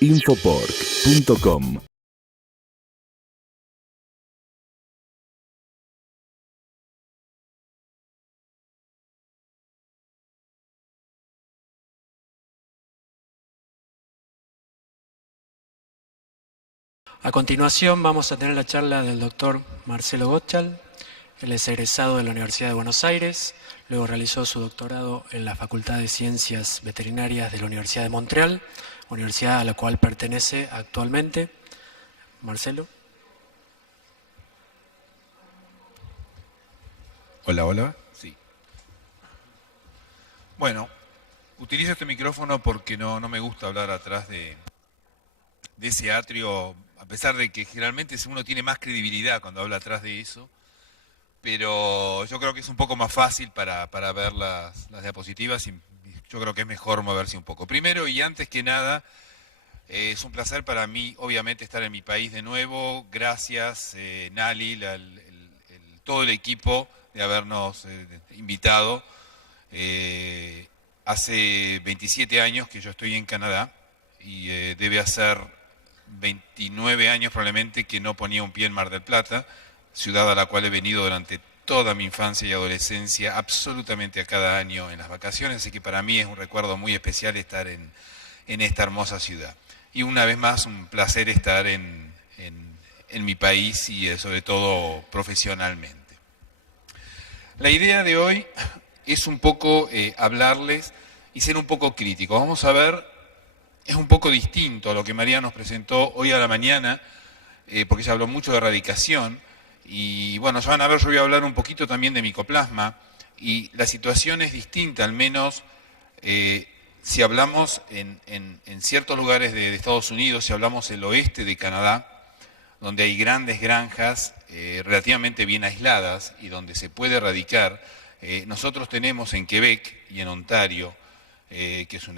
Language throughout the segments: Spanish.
Infopork.com. A continuación vamos a tener la charla del doctor Marcelo Gottschall. Él es egresado de la Universidad de Buenos Aires, luego realizó su doctorado en la Facultad de Ciencias Veterinarias de la Universidad de Montreal, universidad a la cual pertenece actualmente. Marcelo. Hola, hola. Sí. Bueno, utilizo este micrófono porque no me gusta hablar atrás de ese atrio, a pesar de que generalmente uno tiene más credibilidad cuando habla atrás de eso, pero yo creo que es un poco más fácil para ver las diapositivas y yo creo que es mejor moverse un poco. Primero y antes que nada, es un placer para mí, obviamente, estar en mi país de nuevo. Gracias, Nali, todo el equipo de habernos invitado. Hace 27 años que yo estoy en Canadá y debe hacer 29 años probablemente que no ponía un pie en Mar del Plata, ciudad a la cual he venido durante toda mi infancia y adolescencia, absolutamente a cada año en las vacaciones, así que para mí es un recuerdo muy especial estar en esta hermosa ciudad. Y una vez más, un placer estar en mi país y sobre todo profesionalmente. La idea de hoy es un poco hablarles y ser un poco crítico. Vamos a ver, es un poco distinto a lo que María nos presentó hoy a la mañana, porque ella habló mucho de erradicación. Y bueno, ya van a ver, yo voy a hablar un poquito también de micoplasma. Y la situación es distinta, al menos si hablamos en ciertos lugares de Estados Unidos, si hablamos el oeste de Canadá, donde hay grandes granjas relativamente bien aisladas y donde se puede erradicar. Nosotros tenemos en Quebec y en Ontario, que es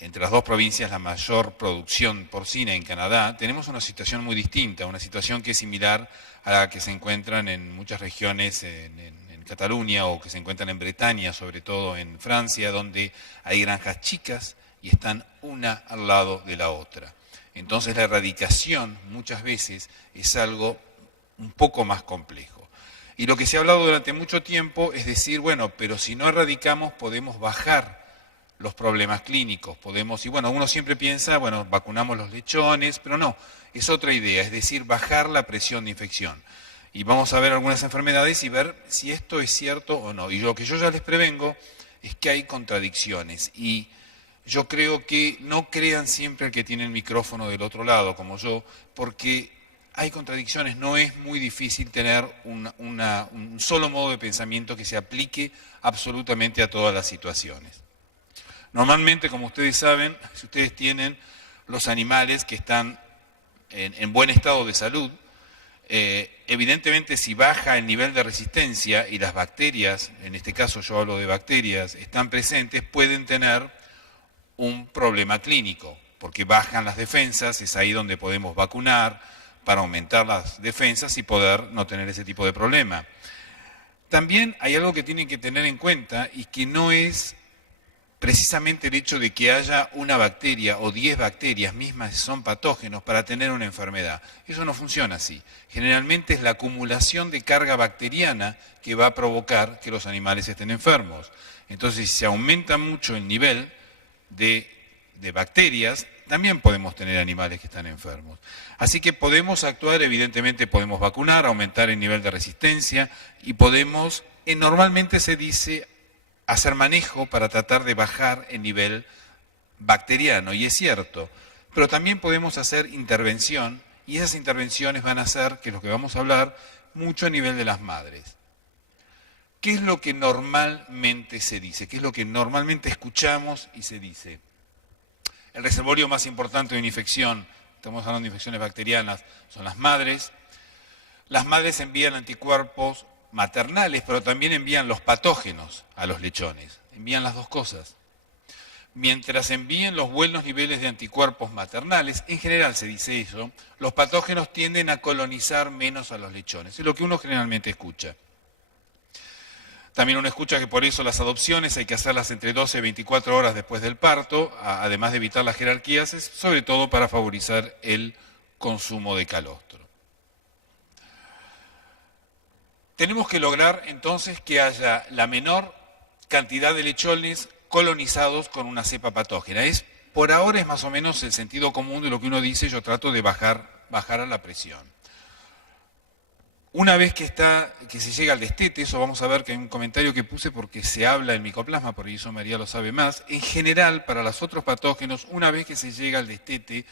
entre las dos provincias la mayor producción porcina en Canadá, tenemos una situación muy distinta, una situación que es similar a la que se encuentran en muchas regiones en Cataluña o que se encuentran en Bretaña, sobre todo en Francia, donde hay granjas chicas y están una al lado de la otra. Entonces la erradicación muchas veces es algo un poco más complejo. Y lo que se ha hablado durante mucho tiempo es decir, bueno, pero si no erradicamos podemos bajar los problemas clínicos, y bueno, uno siempre piensa, bueno, vacunamos los lechones, pero no, es otra idea, es decir, bajar la presión de infección. Y vamos a ver algunas enfermedades y ver si esto es cierto o no. Y lo que yo ya les prevengo es que hay contradicciones y yo creo que no crean siempre al que tiene el micrófono del otro lado, como yo, porque hay contradicciones, no es muy difícil tener un solo modo de pensamiento que se aplique absolutamente a todas las situaciones. Normalmente, como ustedes saben, si ustedes tienen los animales que están en buen estado de salud, evidentemente si baja el nivel de resistencia y las bacterias, en este caso yo hablo de bacterias, están presentes, pueden tener un problema clínico, porque bajan las defensas, es ahí donde podemos vacunar para aumentar las defensas y poder no tener ese tipo de problema. También hay algo que tienen que tener en cuenta y que no es precisamente el hecho de que haya una bacteria o 10 bacterias mismas que son patógenos para tener una enfermedad. Eso no funciona así. Generalmente es la acumulación de carga bacteriana que va a provocar que los animales estén enfermos. Entonces, si se aumenta mucho el nivel de bacterias, también podemos tener animales que están enfermos. Así que podemos actuar, evidentemente podemos vacunar, aumentar el nivel de resistencia y podemos, normalmente se dice, hacer manejo para tratar de bajar el nivel bacteriano, y es cierto, pero también podemos hacer intervención, y esas intervenciones van a hacer, que es lo que vamos a hablar, mucho a nivel de las madres. ¿Qué es lo que normalmente se dice? ¿Qué es lo que normalmente escuchamos y se dice? El reservorio más importante de una infección, estamos hablando de infecciones bacterianas, son las madres. Las madres envían anticuerpos maternales, pero también envían los patógenos a los lechones, envían las dos cosas. Mientras envíen los buenos niveles de anticuerpos maternales, en general se dice eso, los patógenos tienden a colonizar menos a los lechones, es lo que uno generalmente escucha. También uno escucha que por eso las adopciones hay que hacerlas entre 12 y 24 horas después del parto, además de evitar las jerarquías, es sobre todo para favorizar el consumo de calostro. Tenemos que lograr entonces que haya la menor cantidad de lechones colonizados con una cepa patógena. Por ahora es más o menos el sentido común de lo que uno dice, yo trato de bajar a la presión. Una vez que se llega al destete, eso vamos a ver que hay un comentario que puse porque se habla del micoplasma, por eso María lo sabe más. En general, para los otros patógenos, una vez que se llega al destete,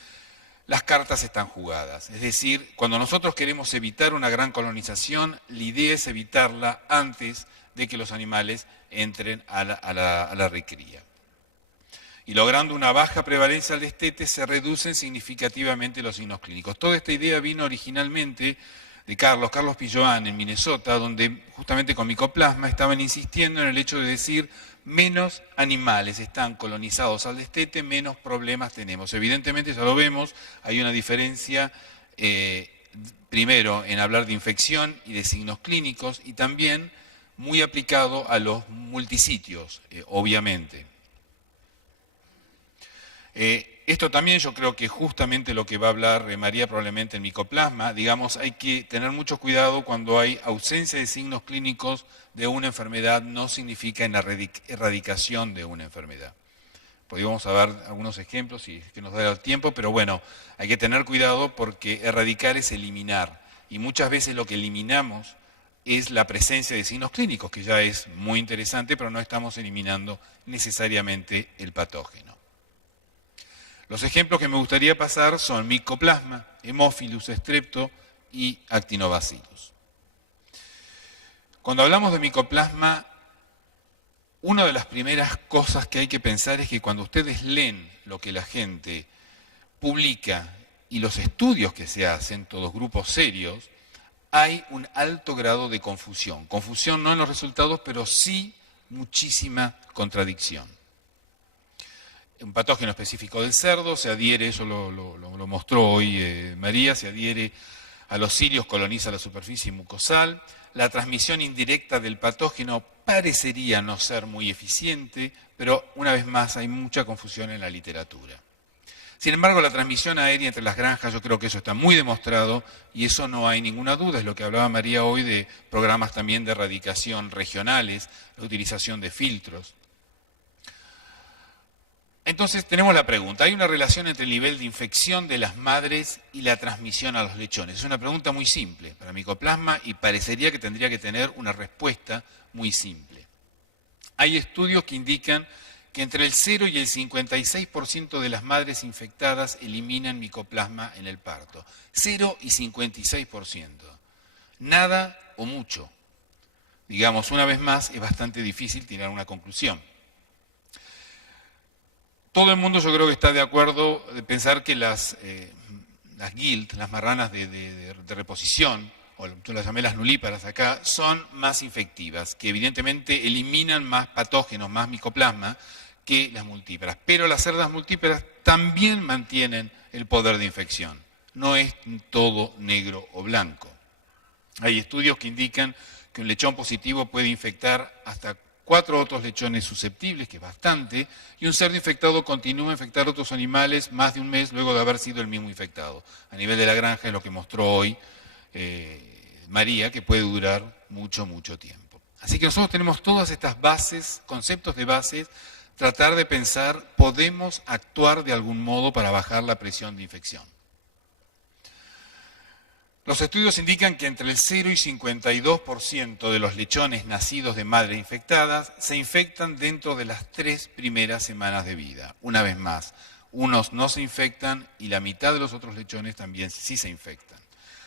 las cartas están jugadas. Es decir, cuando nosotros queremos evitar una gran colonización, la idea es evitarla antes de que los animales entren a la recría. Y logrando una baja prevalencia al destete, se reducen significativamente los signos clínicos. Toda esta idea vino originalmente de Carlos Pilloan en Minnesota, donde justamente con micoplasma estaban insistiendo en el hecho de decir menos animales están colonizados al destete, menos problemas tenemos. Evidentemente, ya lo vemos, hay una diferencia primero en hablar de infección y de signos clínicos y también muy aplicado a los multisitios, obviamente. Esto también yo creo que justamente lo que va a hablar María probablemente en micoplasma, digamos, hay que tener mucho cuidado cuando hay ausencia de signos clínicos de una enfermedad, no significa en la erradicación de una enfermedad. Podríamos ver algunos ejemplos si es que nos da el tiempo, pero bueno, hay que tener cuidado porque erradicar es eliminar y muchas veces lo que eliminamos es la presencia de signos clínicos, que ya es muy interesante, pero no estamos eliminando necesariamente el patógeno. Los ejemplos que me gustaría pasar son micoplasma, Haemophilus strepto y Actinobacillus. Cuando hablamos de micoplasma, una de las primeras cosas que hay que pensar es que cuando ustedes leen lo que la gente publica y los estudios que se hacen, todos grupos serios, hay un alto grado de confusión. Confusión no en los resultados, pero sí muchísima contradicción. Un patógeno específico del cerdo se adhiere, eso lo mostró hoy María, se adhiere a los cilios, coloniza la superficie mucosal. La transmisión indirecta del patógeno parecería no ser muy eficiente, pero una vez más hay mucha confusión en la literatura. Sin embargo, la transmisión aérea entre las granjas, yo creo que eso está muy demostrado y eso no hay ninguna duda, es lo que hablaba María hoy de programas también de erradicación regionales, la utilización de filtros. Entonces tenemos la pregunta, ¿hay una relación entre el nivel de infección de las madres y la transmisión a los lechones? Es una pregunta muy simple para micoplasma y parecería que tendría que tener una respuesta muy simple. Hay estudios que indican que entre el 0 y el 56% de las madres infectadas eliminan micoplasma en el parto. 0 y 56%. Nada o mucho. Digamos, una vez más, es bastante difícil tirar una conclusión. Todo el mundo yo creo que está de acuerdo de pensar que las GILT, las marranas de reposición, o yo las llamé las nulíparas acá, son más infectivas, que evidentemente eliminan más patógenos, más micoplasma que las multíparas. Pero las cerdas multíparas también mantienen el poder de infección. No es todo negro o blanco. Hay estudios que indican que un lechón positivo puede infectar hasta 4 otros lechones susceptibles, que es bastante, y un cerdo infectado continúa a infectar a otros animales más de un mes luego de haber sido el mismo infectado. A nivel de la granja es lo que mostró hoy María, que puede durar mucho, mucho tiempo. Así que nosotros tenemos todas estas bases, conceptos de bases, tratar de pensar, ¿podemos actuar de algún modo para bajar la presión de infección? Los estudios indican que entre el 0 y 52% de los lechones nacidos de madres infectadas se infectan dentro de las 3 primeras semanas de vida. Una vez más, unos no se infectan y la mitad de los otros lechones también sí se infectan.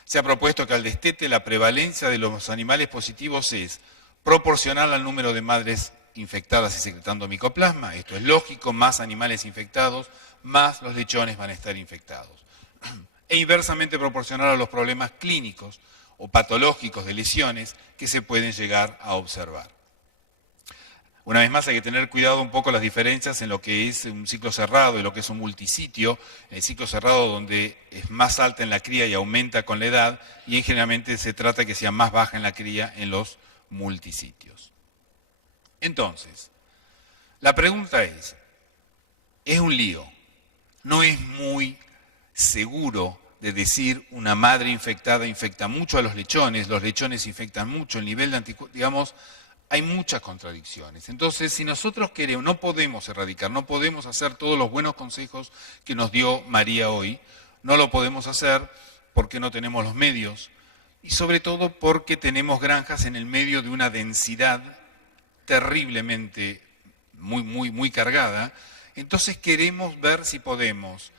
Se ha propuesto que al destete la prevalencia de los animales positivos es proporcional al número de madres infectadas y secretando micoplasma. Esto es lógico, más animales infectados, más los lechones van a estar infectados. E inversamente proporcional a los problemas clínicos o patológicos de lesiones que se pueden llegar a observar. Una vez más hay que tener cuidado un poco las diferencias en lo que es un ciclo cerrado y lo que es un multisitio. En el ciclo cerrado donde es más alta en la cría y aumenta con la edad y generalmente se trata que sea más baja en la cría en los multisitios. Entonces, la pregunta es un lío, no es muy seguro de decir una madre infectada infecta mucho a los lechones infectan mucho, el nivel de anticuerpos, digamos, hay muchas contradicciones. Entonces, si nosotros queremos, no podemos erradicar, no podemos hacer todos los buenos consejos que nos dio María hoy, no lo podemos hacer porque no tenemos los medios y sobre todo porque tenemos granjas en el medio de una densidad terriblemente muy cargada. Entonces queremos ver si podemos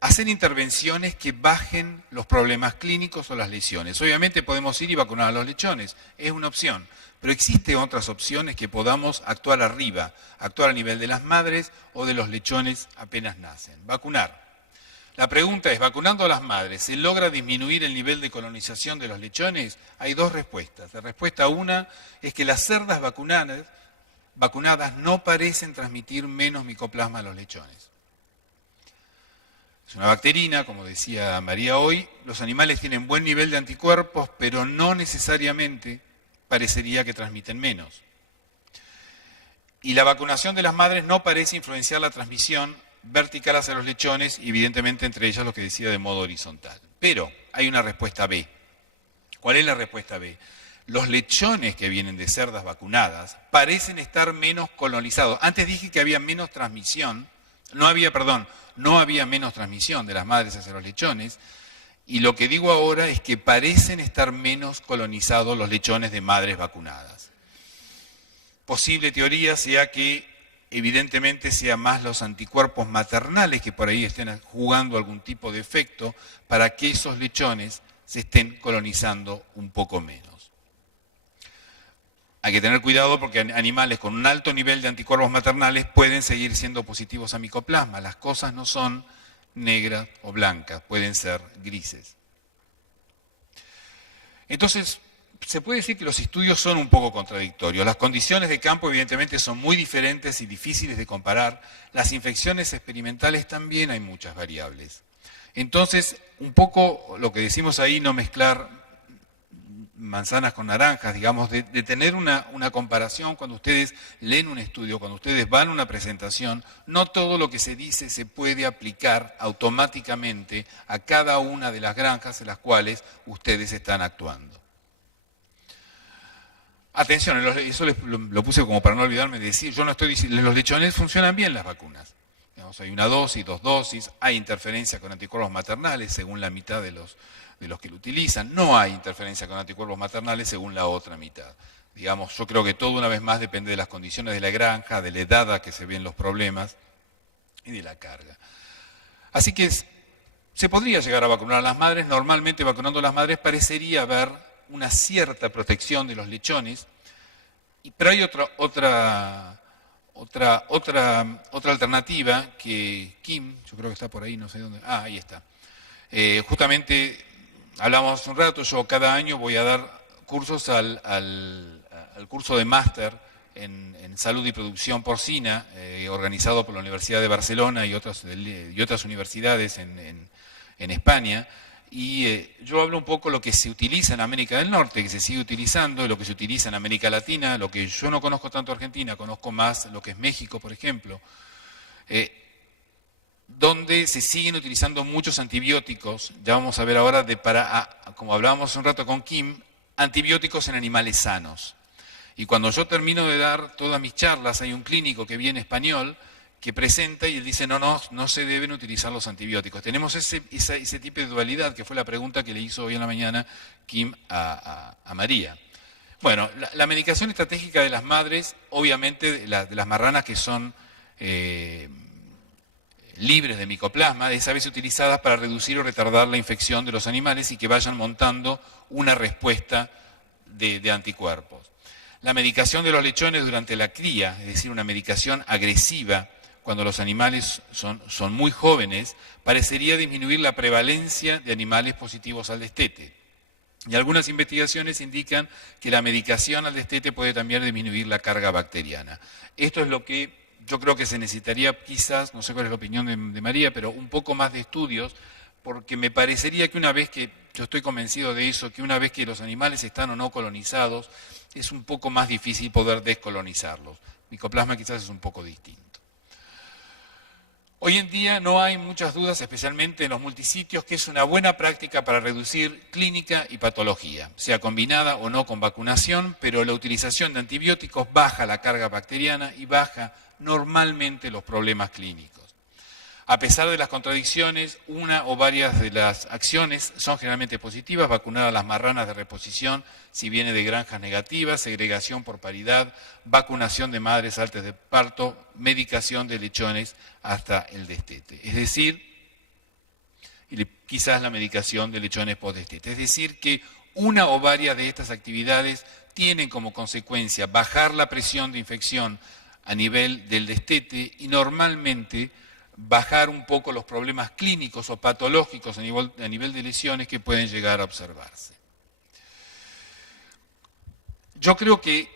hacer intervenciones que bajen los problemas clínicos o las lesiones. Obviamente podemos ir y vacunar a los lechones, es una opción, pero existen otras opciones que podamos actuar arriba, actuar a nivel de las madres o de los lechones apenas nacen. Vacunar. La pregunta es, ¿vacunando a las madres se logra disminuir el nivel de colonización de los lechones? Hay dos respuestas. La respuesta una es que las cerdas vacunadas no parecen transmitir menos micoplasma a los lechones. Es una bacterina, como decía María hoy, los animales tienen buen nivel de anticuerpos, pero no necesariamente parecería que transmiten menos. Y la vacunación de las madres no parece influenciar la transmisión vertical hacia los lechones, y evidentemente entre ellas lo que decía de modo horizontal. Pero hay una respuesta B. ¿Cuál es la respuesta B? Los lechones que vienen de cerdas vacunadas parecen estar menos colonizados. Antes dije que había menos transmisión, no había menos transmisión de las madres hacia los lechones, y lo que digo ahora es que parecen estar menos colonizados los lechones de madres vacunadas. Posible teoría sea que evidentemente sea más los anticuerpos maternales que por ahí estén jugando algún tipo de efecto para que esos lechones se estén colonizando un poco menos. Hay que tener cuidado porque animales con un alto nivel de anticuerpos maternales pueden seguir siendo positivos a micoplasma. Las cosas no son negras o blancas, pueden ser grises. Entonces, se puede decir que los estudios son un poco contradictorios. Las condiciones de campo evidentemente son muy diferentes y difíciles de comparar. Las infecciones experimentales también hay muchas variables. Entonces, un poco lo que decimos ahí, no mezclar manzanas con naranjas, digamos, de tener una comparación cuando ustedes leen un estudio, cuando ustedes van a una presentación, no todo lo que se dice se puede aplicar automáticamente a cada una de las granjas en las cuales ustedes están actuando. Atención, eso lo puse como para no olvidarme de decir, yo no estoy diciendo, los lechones funcionan bien las vacunas. Digamos, hay una dosis, 2 dosis, hay interferencia con anticuerpos maternales según la mitad de los que lo utilizan, no hay interferencia con anticuerpos maternales según la otra mitad. Digamos, yo creo que todo una vez más depende de las condiciones de la granja, de la edad a que se ven los problemas y de la carga. Así que se podría llegar a vacunar a las madres, normalmente vacunando a las madres parecería haber una cierta protección de los lechones, pero hay otra alternativa que Kim, yo creo que está por ahí, no sé dónde, ahí está. Justamente hablamos hace un rato, yo cada año voy a dar cursos al curso de máster en salud y producción porcina, organizado por la Universidad de Barcelona y otras universidades en España. Y yo hablo un poco de lo que se utiliza en América del Norte, que se sigue utilizando, lo que se utiliza en América Latina, lo que yo no conozco tanto Argentina, conozco más lo que es México, por ejemplo, donde se siguen utilizando muchos antibióticos, ya vamos a ver ahora, como hablábamos hace un rato con Kim, antibióticos en animales sanos. Y cuando yo termino de dar todas mis charlas, hay un clínico que viene español, que presenta y él dice, no se deben utilizar los antibióticos. Tenemos ese tipo de dualidad, que fue la pregunta que le hizo hoy en la mañana Kim a María. Bueno, la medicación estratégica de las madres, obviamente de las marranas que son libres de micoplasma, es a veces utilizada para reducir o retardar la infección de los animales y que vayan montando una respuesta de anticuerpos. La medicación de los lechones durante la cría, es decir, una medicación agresiva, cuando los animales son muy jóvenes, parecería disminuir la prevalencia de animales positivos al destete. Y algunas investigaciones indican que la medicación al destete puede también disminuir la carga bacteriana. Esto es lo que yo creo que se necesitaría quizás, no sé cuál es la opinión de María, pero un poco más de estudios porque me parecería que una vez que, yo estoy convencido de eso, que una vez que los animales están o no colonizados, es un poco más difícil poder descolonizarlos. Micoplasma quizás es un poco distinto. Hoy en día no hay muchas dudas, especialmente en los multisitios, que es una buena práctica para reducir clínica y patología, sea combinada o no con vacunación, pero la utilización de antibióticos baja la carga bacteriana y baja normalmente los problemas clínicos. A pesar de las contradicciones, una o varias de las acciones son generalmente positivas: vacunar a las marranas de reposición si viene de granjas negativas, segregación por paridad, vacunación de madres antes de parto, medicación de lechones hasta el destete. Es decir, quizás la medicación de lechones post-destete. Es decir, que una o varias de estas actividades tienen como consecuencia bajar la presión de infección a nivel del destete y normalmente bajar un poco los problemas clínicos o patológicos a nivel de lesiones que pueden llegar a observarse. Yo creo que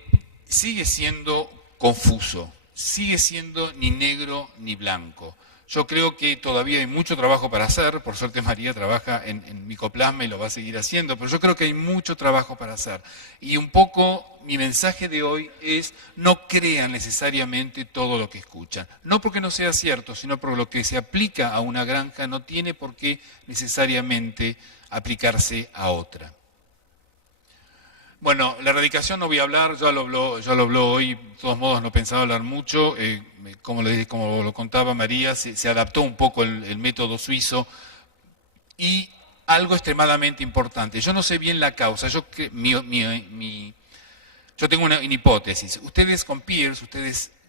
sigue siendo confuso, sigue siendo ni negro ni blanco. Yo creo que todavía hay mucho trabajo para hacer. Por suerte María trabaja en Micoplasma y lo va a seguir haciendo, pero yo creo que hay mucho trabajo para hacer. Y un poco mi mensaje de hoy es: no crean necesariamente todo lo que escuchan. No porque no sea cierto, sino porque lo que se aplica a una granja no tiene por qué necesariamente aplicarse a otra. Bueno, la erradicación no voy a hablar, ya lo habló hoy, de todos modos no pensaba hablar mucho. Como lo contaba María, se adaptó un poco el método suizo. Y algo extremadamente importante, yo no sé bien la causa, yo tengo una hipótesis. Ustedes con Pierce,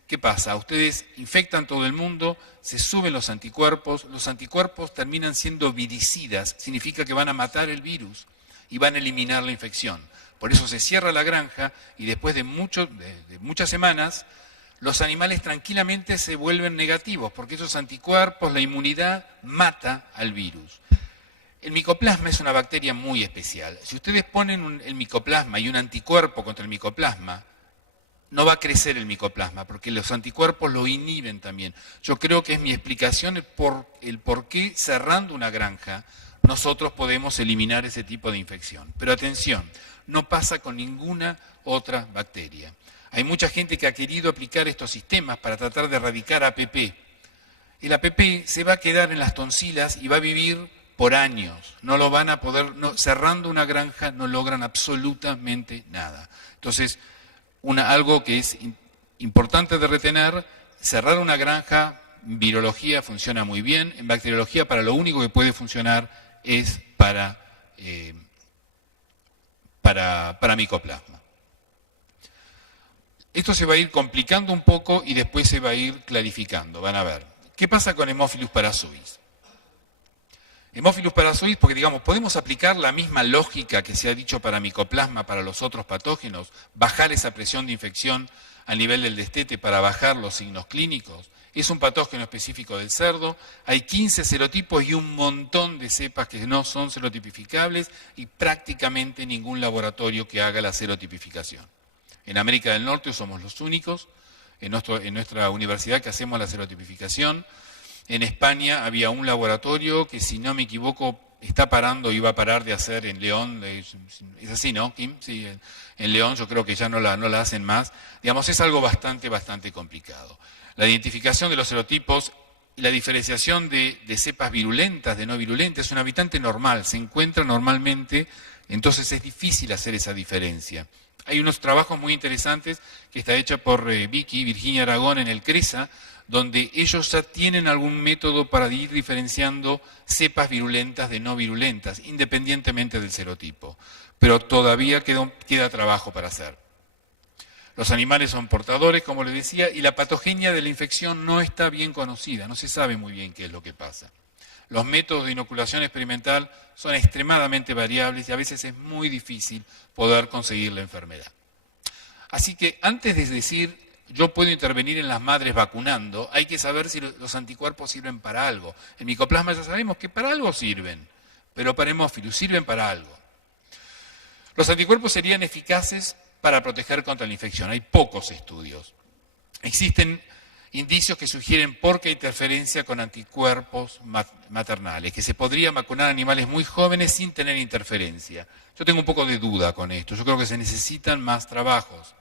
¿qué pasa? Ustedes infectan todo el mundo, se suben los anticuerpos terminan siendo viricidas, significa que van a matar el virus y van a eliminar la infección. Por eso se cierra la granja y después de muchas semanas los animales tranquilamente se vuelven negativos, porque esos anticuerpos, la inmunidad, mata al virus. El micoplasma es una bacteria muy especial. Si ustedes ponen el micoplasma y un anticuerpo contra el micoplasma, no va a crecer el micoplasma, porque los anticuerpos lo inhiben también. Yo creo que es mi explicación el por qué cerrando una granja nosotros podemos eliminar ese tipo de infección. Pero atención, no pasa con ninguna otra bacteria. Hay mucha gente que ha querido aplicar estos sistemas para tratar de erradicar APP. El APP se va a quedar en las tonsilas y va a vivir por años. No lo van a poder, cerrando una granja no logran absolutamente nada. Entonces, algo que es importante de retener: cerrar una granja, en virología funciona muy bien, en bacteriología para lo único que puede funcionar es para micoplasma. Esto se va a ir complicando un poco y después se va a ir clarificando, van a ver. ¿Qué pasa con Haemophilus parasois? Haemophilus parasois, porque digamos, podemos aplicar la misma lógica que se ha dicho para micoplasma, para los otros patógenos, bajar esa presión de infección a nivel del destete para bajar los signos clínicos. Es un patógeno específico del cerdo, hay 15 serotipos y un montón de cepas que no son serotipificables y prácticamente ningún laboratorio que haga la serotipificación. En América del Norte somos los únicos, en nuestra universidad, que hacemos la serotipificación. En España había un laboratorio que, si no me equivoco, está parando y va a parar de hacer en León. Es así, ¿no, Kim? Sí, en León yo creo que ya no la hacen más. Digamos, es algo bastante complicado. La identificación de los serotipos y la diferenciación de cepas virulentas, de no virulentas, un habitante normal se encuentra normalmente, entonces es difícil hacer esa diferencia. Hay unos trabajos muy interesantes que está hecha por Virginia Aragón en el CRESA, donde ellos ya tienen algún método para ir diferenciando cepas virulentas de no virulentas, independientemente del serotipo. Pero todavía queda trabajo para hacer. Los animales son portadores, como les decía, y la patogenia de la infección no está bien conocida, no se sabe muy bien qué es lo que pasa. Los métodos de inoculación experimental son extremadamente variables y a veces es muy difícil poder conseguir la enfermedad. Así que antes de decir yo puedo intervenir en las madres vacunando, hay que saber si los anticuerpos sirven para algo. En micoplasma ya sabemos que para algo sirven, pero para Haemophilus sirven para algo. Los anticuerpos serían eficaces para proteger contra la infección. Hay pocos estudios. Existen indicios que sugieren poca interferencia con anticuerpos maternales, que se podría vacunar a animales muy jóvenes sin tener interferencia. Yo tengo un poco de duda con esto, yo creo que se necesitan más trabajos.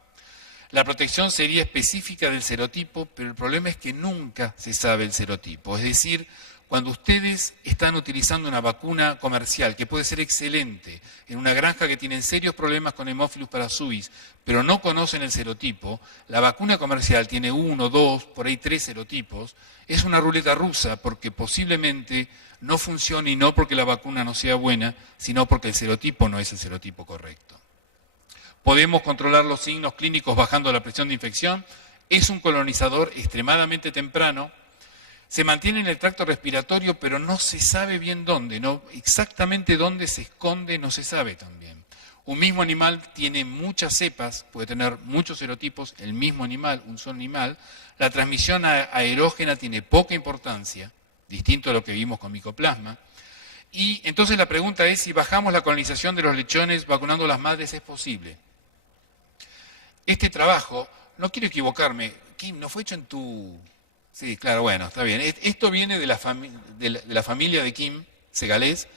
La protección sería específica del serotipo, pero el problema es que nunca se sabe el serotipo. Es decir, cuando ustedes están utilizando una vacuna comercial, que puede ser excelente, en una granja que tienen serios problemas con Haemophilus parasuis, pero no conocen el serotipo, la vacuna comercial tiene 1, 2, por ahí 3 serotipos, es una ruleta rusa porque posiblemente no funcione y no porque la vacuna no sea buena, sino porque el serotipo no es el serotipo correcto. Podemos controlar los signos clínicos bajando la presión de infección, es un colonizador extremadamente temprano, se mantiene en el tracto respiratorio, pero no se sabe bien dónde, ¿no? Exactamente dónde se esconde no se sabe también. Un mismo animal tiene muchas cepas, puede tener muchos serotipos, el mismo animal, un solo animal. La transmisión aerógena tiene poca importancia, distinto a lo que vimos con micoplasma. Y entonces la pregunta es si bajamos la colonización de los lechones vacunando a las madres, ¿es posible? Este trabajo, no quiero equivocarme, Kim, ¿no fue hecho en tu...? Sí, claro, bueno, está bien. Esto viene de la familia de Kim Segalés,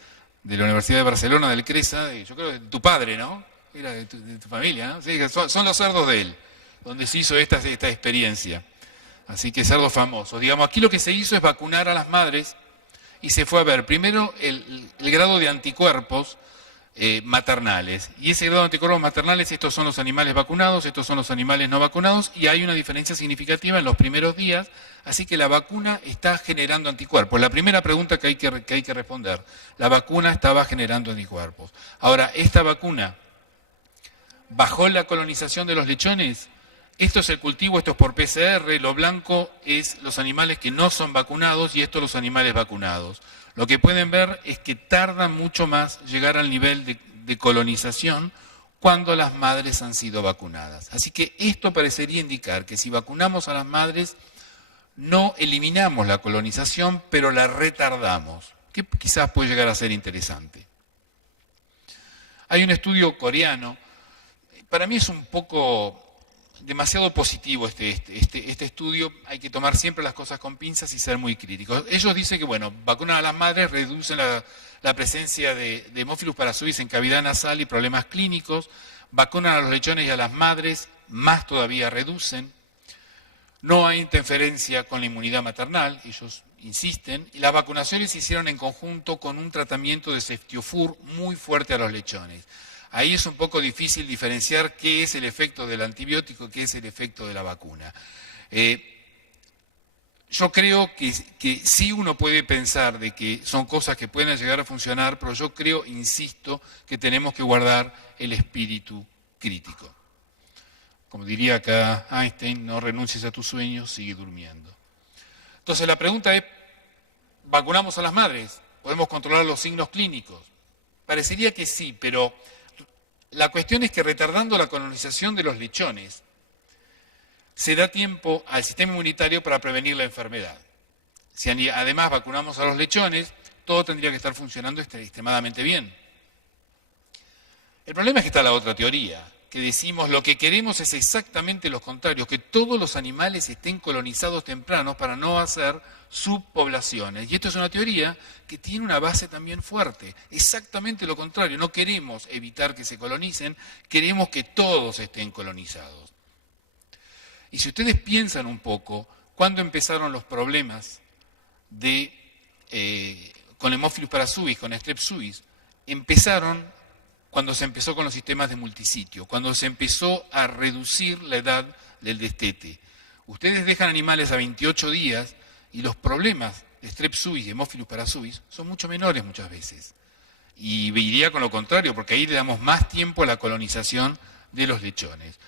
de la Universidad de Barcelona, del CRESA, yo creo que de tu padre, ¿no? Era de tu familia, ¿no? Sí, son los cerdos de él, donde se hizo esta experiencia. Así que cerdos famosos. Digamos, aquí lo que se hizo es vacunar a las madres y se fue a ver primero el grado de anticuerpos maternales. Y ese grado de anticuerpos maternales, estos son los animales vacunados, estos son los animales no vacunados, y hay una diferencia significativa en los primeros días, así que la vacuna está generando anticuerpos. La primera pregunta que hay que responder, la vacuna estaba generando anticuerpos. Ahora, ¿esta vacuna bajó la colonización de los lechones? Esto es el cultivo, esto es por PCR, lo blanco es los animales que no son vacunados y esto los animales vacunados. Lo que pueden ver es que tarda mucho más llegar al nivel de colonización cuando las madres han sido vacunadas. Así que esto parecería indicar que si vacunamos a las madres no eliminamos la colonización, pero la retardamos, que quizás puede llegar a ser interesante. Hay un estudio coreano, para mí es un poco demasiado positivo este estudio, hay que tomar siempre las cosas con pinzas y ser muy críticos. Ellos dicen que, bueno, vacunar a las madres reducen la presencia de Haemophilus parasuis en cavidad nasal y problemas clínicos, vacunan a los lechones y a las madres, más todavía reducen, no hay interferencia con la inmunidad maternal, ellos insisten, y las vacunaciones se hicieron en conjunto con un tratamiento de ceftiofur muy fuerte a los lechones. Ahí es un poco difícil diferenciar qué es el efecto del antibiótico y qué es el efecto de la vacuna. Yo creo que sí uno puede pensar de que son cosas que pueden llegar a funcionar, pero yo creo, insisto, que tenemos que guardar el espíritu crítico. Como diría acá Einstein, no renuncies a tus sueños, sigue durmiendo. Entonces la pregunta es, ¿vacunamos a las madres? ¿Podemos controlar los signos clínicos? Parecería que sí, pero la cuestión es que retardando la colonización de los lechones, se da tiempo al sistema inmunitario para prevenir la enfermedad. Si además vacunamos a los lechones, todo tendría que estar funcionando extremadamente bien. El problema es que está la otra teoría, que decimos lo que queremos es exactamente lo contrario, que todos los animales estén colonizados tempranos para no hacer subpoblaciones. Y esto es una teoría que tiene una base también fuerte, exactamente lo contrario, no queremos evitar que se colonicen, queremos que todos estén colonizados. Y si ustedes piensan un poco, ¿cuándo empezaron los problemas con Haemophilus parasuis, con Strep suis? Empezaron cuando se empezó con los sistemas de multisitio, cuando se empezó a reducir la edad del destete. Ustedes dejan animales a 28 días y los problemas de Strep suis y Haemophilus parasuis son mucho menores muchas veces. Y iría con lo contrario, porque ahí le damos más tiempo a la colonización de los lechones.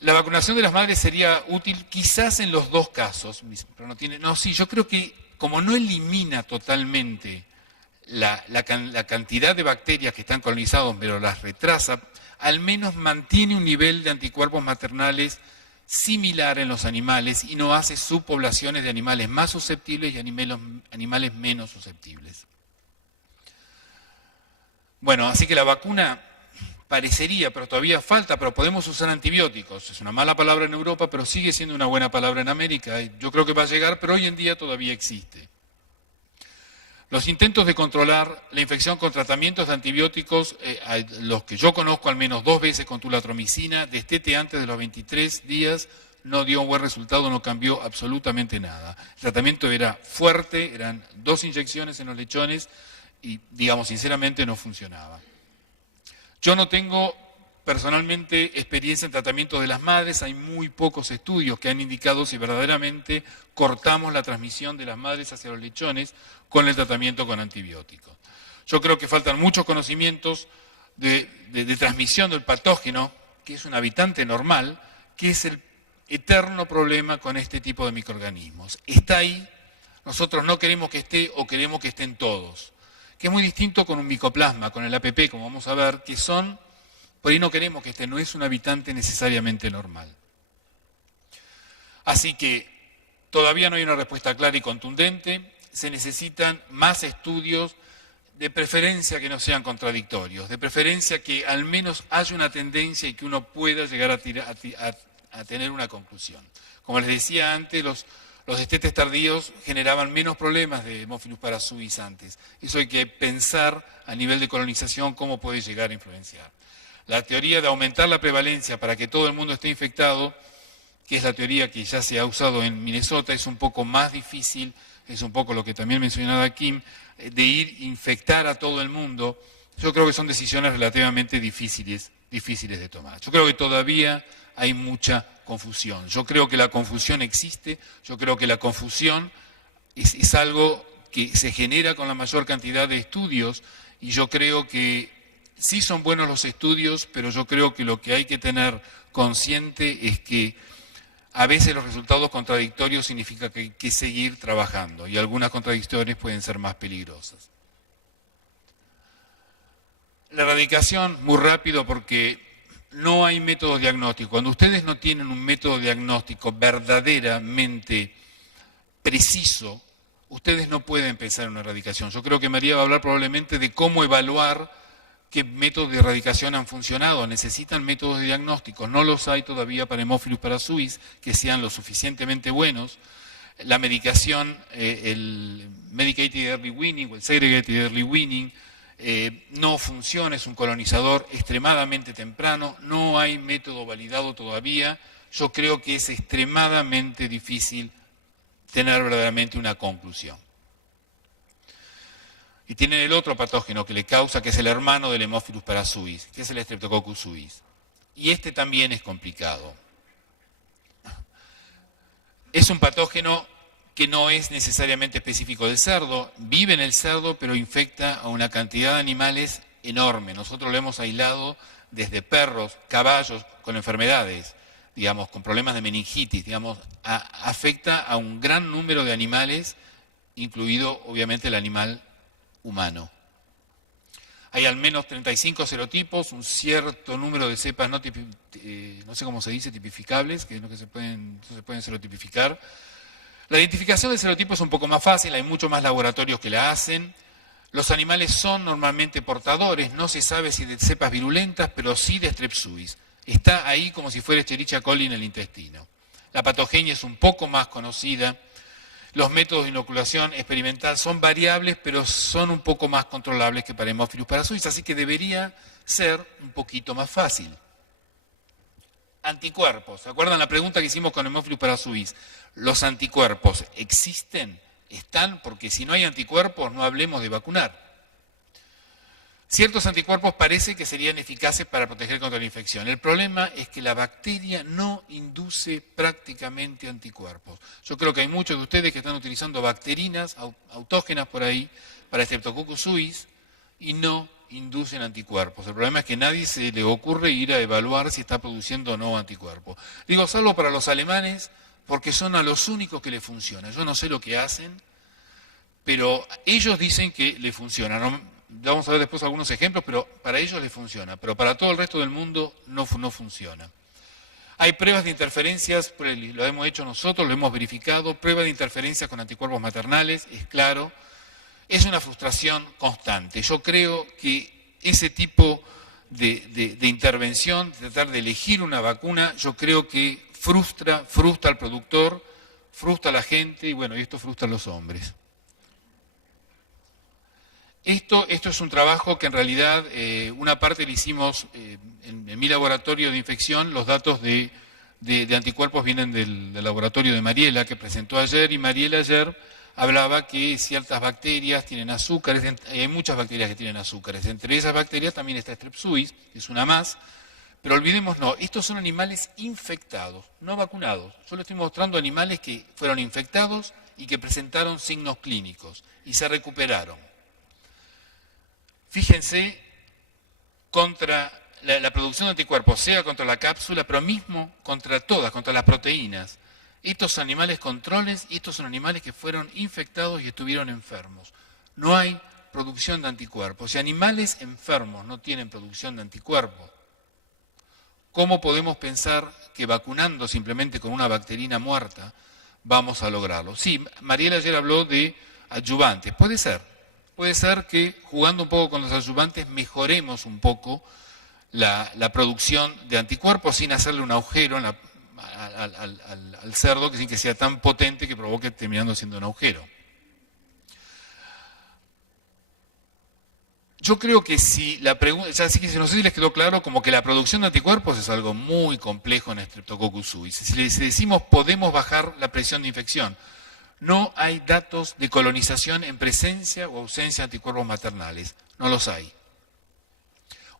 La vacunación de las madres sería útil quizás en los dos casos, pero yo creo que como no elimina totalmente la cantidad de bacterias que están colonizadas, pero las retrasa, al menos mantiene un nivel de anticuerpos maternales similar en los animales y no hace subpoblaciones de animales más susceptibles y animales menos susceptibles. Bueno, así que la vacuna parecería, pero todavía falta, pero podemos usar antibióticos. Es una mala palabra en Europa, pero sigue siendo una buena palabra en América. Yo creo que va a llegar, pero hoy en día todavía existe. Los intentos de controlar la infección con tratamientos de antibióticos, los que yo conozco al menos 2 veces con tulatromicina, destete antes de los 23 días, no dio un buen resultado, no cambió absolutamente nada. El tratamiento era fuerte, eran 2 inyecciones en los lechones y, digamos, sinceramente no funcionaba. Yo no tengo personalmente experiencia en tratamiento de las madres, hay muy pocos estudios que han indicado si verdaderamente cortamos la transmisión de las madres hacia los lechones con el tratamiento con antibióticos. Yo creo que faltan muchos conocimientos de transmisión del patógeno, que es un habitante normal, que es el eterno problema con este tipo de microorganismos. Está ahí, nosotros no queremos que esté o queremos que estén todos, que es muy distinto con un micoplasma, con el APP, como vamos a ver, que son, por ahí no queremos que esté, no es un habitante necesariamente normal. Así que todavía no hay una respuesta clara y contundente, se necesitan más estudios, de preferencia que no sean contradictorios, de preferencia que al menos haya una tendencia y que uno pueda llegar a tener una conclusión. Como les decía antes, los destetes tardíos generaban menos problemas de Haemophilus parasuis antes. Eso hay que pensar a nivel de colonización cómo puede llegar a influenciar. La teoría de aumentar la prevalencia para que todo el mundo esté infectado, que es la teoría que ya se ha usado en Minnesota, es un poco más difícil, es un poco lo que también mencionaba Kim, de infectar a todo el mundo. Yo creo que son decisiones relativamente difíciles de tomar. Yo creo que todavía hay mucha confusión. Yo creo que la confusión existe, yo creo que la confusión es algo que se genera con la mayor cantidad de estudios y yo creo que sí son buenos los estudios, pero yo creo que lo que hay que tener consciente es que a veces los resultados contradictorios significa que hay que seguir trabajando y algunas contradicciones pueden ser más peligrosas. La erradicación, muy rápido porque no hay método diagnóstico. Cuando ustedes no tienen un método diagnóstico verdaderamente preciso, ustedes no pueden pensar en una erradicación. Yo creo que María va a hablar probablemente de cómo evaluar qué métodos de erradicación han funcionado. Necesitan métodos de diagnóstico. No los hay todavía para Haemophilus parasuis que sean lo suficientemente buenos. La medicación, el Medicated Early Weaning o el Segregated Early Weaning, no funciona, es un colonizador extremadamente temprano, no hay método validado todavía. Yo creo que es extremadamente difícil tener verdaderamente una conclusión. Y tienen el otro patógeno que le causa, que es el hermano del Haemophilus parasuis, que es el Streptococcus suis. Y este también es complicado. Es un patógeno que no es necesariamente específico del cerdo, vive en el cerdo, pero infecta a una cantidad de animales enorme. Nosotros lo hemos aislado desde perros, caballos con enfermedades, digamos, con problemas de meningitis, digamos, afecta a un gran número de animales, incluido obviamente el animal humano. Hay al menos 35 serotipos, un cierto número de cepas no sé cómo se dice, tipificables, que no se pueden serotipificar. La identificación del serotipo es un poco más fácil, hay muchos más laboratorios que la hacen. Los animales son normalmente portadores, no se sabe si de cepas virulentas, pero sí de Strep suis. Está ahí como si fuera Escherichia coli en el intestino. La patogenia es un poco más conocida. Los métodos de inoculación experimental son variables, pero son un poco más controlables que para Haemophilus parasuis, así que debería ser un poquito más fácil. Anticuerpos. ¿Se acuerdan la pregunta que hicimos con Haemophilus parasuis? ¿Los anticuerpos existen? ¿Están? Porque si no hay anticuerpos, no hablemos de vacunar. Ciertos anticuerpos parece que serían eficaces para proteger contra la infección. El problema es que la bacteria no induce prácticamente anticuerpos. Yo creo que hay muchos de ustedes que están utilizando bacterinas autógenas por ahí para Streptococcus suis y no inducen anticuerpos. El problema es que a nadie se le ocurre ir a evaluar si está produciendo o no anticuerpos. Digo, salvo para los alemanes, porque son a los únicos que les funciona. Yo no sé lo que hacen, pero ellos dicen que le funciona. Vamos a ver después algunos ejemplos, pero para ellos les funciona. Pero para todo el resto del mundo no funciona. Hay pruebas de interferencias, lo hemos hecho nosotros, lo hemos verificado, pruebas de interferencias con anticuerpos maternales, es claro. Es una frustración constante. Yo creo que ese tipo de intervención, de tratar de elegir una vacuna, yo creo que frustra al productor, frustra a la gente y bueno, y esto frustra a los hombres. Esto es un trabajo que en realidad una parte le hicimos en mi laboratorio de infección. Los datos de anticuerpos vienen del laboratorio de Mariela, que presentó ayer, y Mariela ayer hablaba que ciertas bacterias tienen azúcares, hay muchas bacterias que tienen azúcares, entre esas bacterias también está Strepsuis, que es una más, pero olvidemos, no, estos son animales infectados, no vacunados. Yo le estoy mostrando animales que fueron infectados y que presentaron signos clínicos y se recuperaron. Fíjense, contra la producción de anticuerpos, sea contra la cápsula, pero mismo contra todas, contra las proteínas. Estos animales controles, y estos son animales que fueron infectados y estuvieron enfermos. No hay producción de anticuerpos. Si animales enfermos no tienen producción de anticuerpos, ¿cómo podemos pensar que vacunando simplemente con una bacterina muerta vamos a lograrlo? Sí, Mariela ayer habló de adyuvantes. Puede ser que jugando un poco con los adyuvantes mejoremos un poco la producción de anticuerpos sin hacerle un agujero al cerdo, sin que sea tan potente que provoque terminando siendo un agujero. Yo creo que si la pregunta, ya sí que no sé si les quedó claro, como que la producción de anticuerpos es algo muy complejo en Streptococcus suis. Si les decimos podemos bajar la presión de infección, no hay datos de colonización en presencia o ausencia de anticuerpos maternales, no los hay.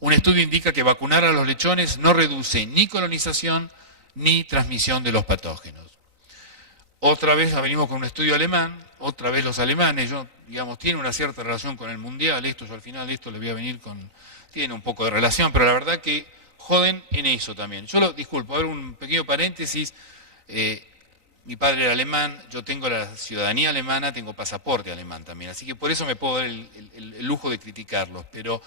Un estudio indica que vacunar a los lechones no reduce ni colonización ni transmisión de los patógenos. Otra vez venimos con un estudio alemán, otra vez los alemanes, tienen una cierta relación con el mundial, yo al final de esto le voy a venir tiene un poco de relación, pero la verdad que joden en eso también. Disculpo, a ver un pequeño paréntesis, mi padre era alemán, yo tengo la ciudadanía alemana, tengo pasaporte alemán también, así que por eso me puedo dar el lujo de criticarlos, pero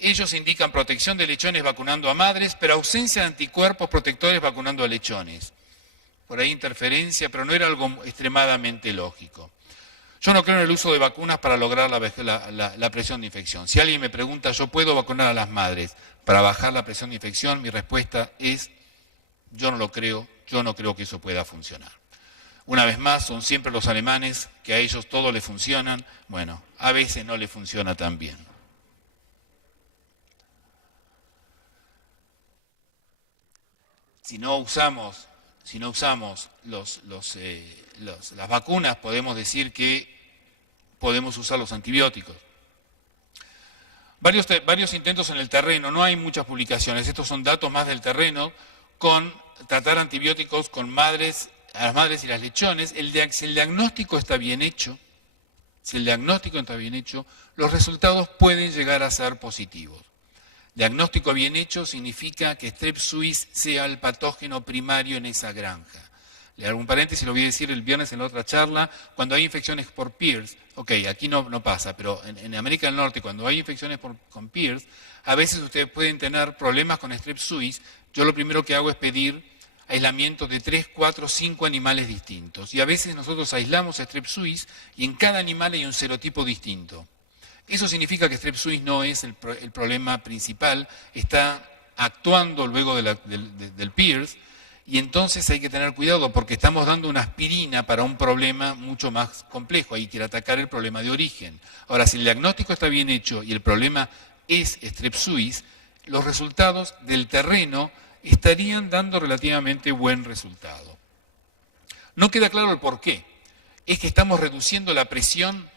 ellos indican protección de lechones vacunando a madres, pero ausencia de anticuerpos protectores vacunando a lechones. Por ahí interferencia, pero no era algo extremadamente lógico. Yo no creo en el uso de vacunas para lograr la presión de infección. Si alguien me pregunta, ¿yo puedo vacunar a las madres para bajar la presión de infección? Mi respuesta es, yo no lo creo, yo no creo que eso pueda funcionar. Una vez más, son siempre los alemanes, que a ellos todo les funcionan, bueno, a veces no les funciona tan bien. Si no usamos las vacunas, podemos decir que podemos usar los antibióticos. Varios intentos en el terreno, no hay muchas publicaciones, estos son datos más del terreno, con tratar antibióticos con a las madres y las lechones. Si el diagnóstico está bien hecho, los resultados pueden llegar a ser positivos. Diagnóstico bien hecho significa que Strepsuis sea el patógeno primario en esa granja. Le hago un paréntesis, lo voy a decir el viernes en la otra charla, cuando hay infecciones por Pierce, aquí no pasa, pero en América del Norte, cuando hay infecciones con Pierce, a veces ustedes pueden tener problemas con Strepsuis. Yo lo primero que hago es pedir aislamiento de 3, 4, 5 animales distintos. Y a veces nosotros aislamos a Strepsuis y en cada animal hay un serotipo distinto. Eso significa que Strepsuis no es el problema principal, está actuando luego del Pierce, y entonces hay que tener cuidado porque estamos dando una aspirina para un problema mucho más complejo, hay que atacar el problema de origen. Ahora, si el diagnóstico está bien hecho y el problema es Strepsuis, los resultados del terreno estarían dando relativamente buen resultado. No queda claro el por qué. ¿Es que estamos reduciendo la presión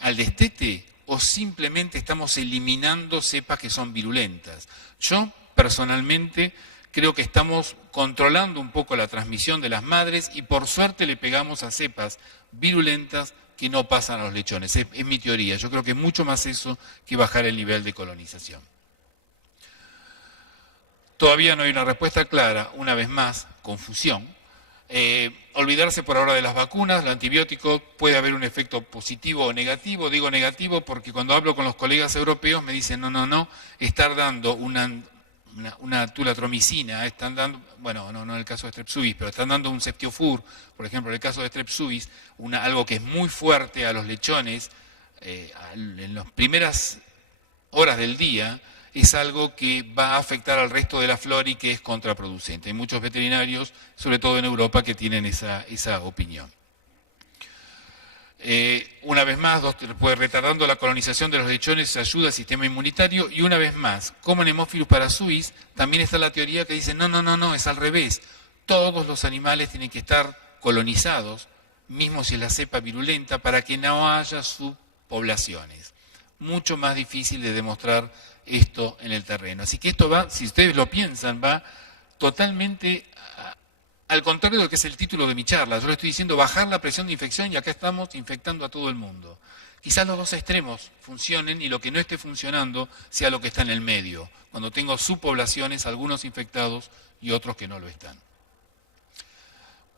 al destete o simplemente estamos eliminando cepas que son virulentas? Yo, personalmente, creo que estamos controlando un poco la transmisión de las madres y por suerte le pegamos a cepas virulentas que no pasan a los lechones. Es mi teoría. Yo creo que es mucho más eso que bajar el nivel de colonización. Todavía no hay una respuesta clara, una vez más, confusión. Olvidarse por ahora de las vacunas, el antibiótico puede haber un efecto positivo o negativo. Digo negativo porque cuando hablo con los colegas europeos me dicen no, estar dando una tulatromicina, están dando, bueno, no en el caso de Strepsuis, pero están dando un Ceftiofur, por ejemplo, en el caso de Strepsuis, algo que es muy fuerte a los lechones en las primeras horas del día, es algo que va a afectar al resto de la flora y que es contraproducente. Hay muchos veterinarios, sobre todo en Europa, que tienen esa opinión. Una vez más, pues, retardando la colonización de los lechones se ayuda al sistema inmunitario, y una vez más, como en Haemophilus parasuis, también está la teoría que dice, no, es al revés. Todos los animales tienen que estar colonizados, mismo si es la cepa virulenta, para que no haya subpoblaciones. Mucho más difícil de demostrar esto en el terreno. Así que esto va, si ustedes lo piensan, va totalmente al contrario de lo que es el título de mi charla. Yo le estoy diciendo bajar la presión de infección y acá estamos infectando a todo el mundo. Quizás los dos extremos funcionen y lo que no esté funcionando sea lo que está en el medio, cuando tengo subpoblaciones, algunos infectados y otros que no lo están.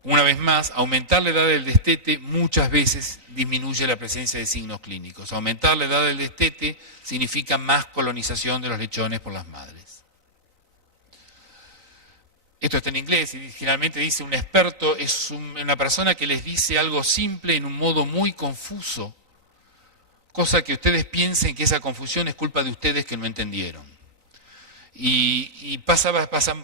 Una vez más, aumentar la edad del destete muchas veces disminuye la presencia de signos clínicos. Aumentar la edad del destete significa más colonización de los lechones por las madres. Esto está en inglés y generalmente dice un experto es una persona que les dice algo simple en un modo muy confuso, cosa que ustedes piensen que esa confusión es culpa de ustedes que no entendieron. Y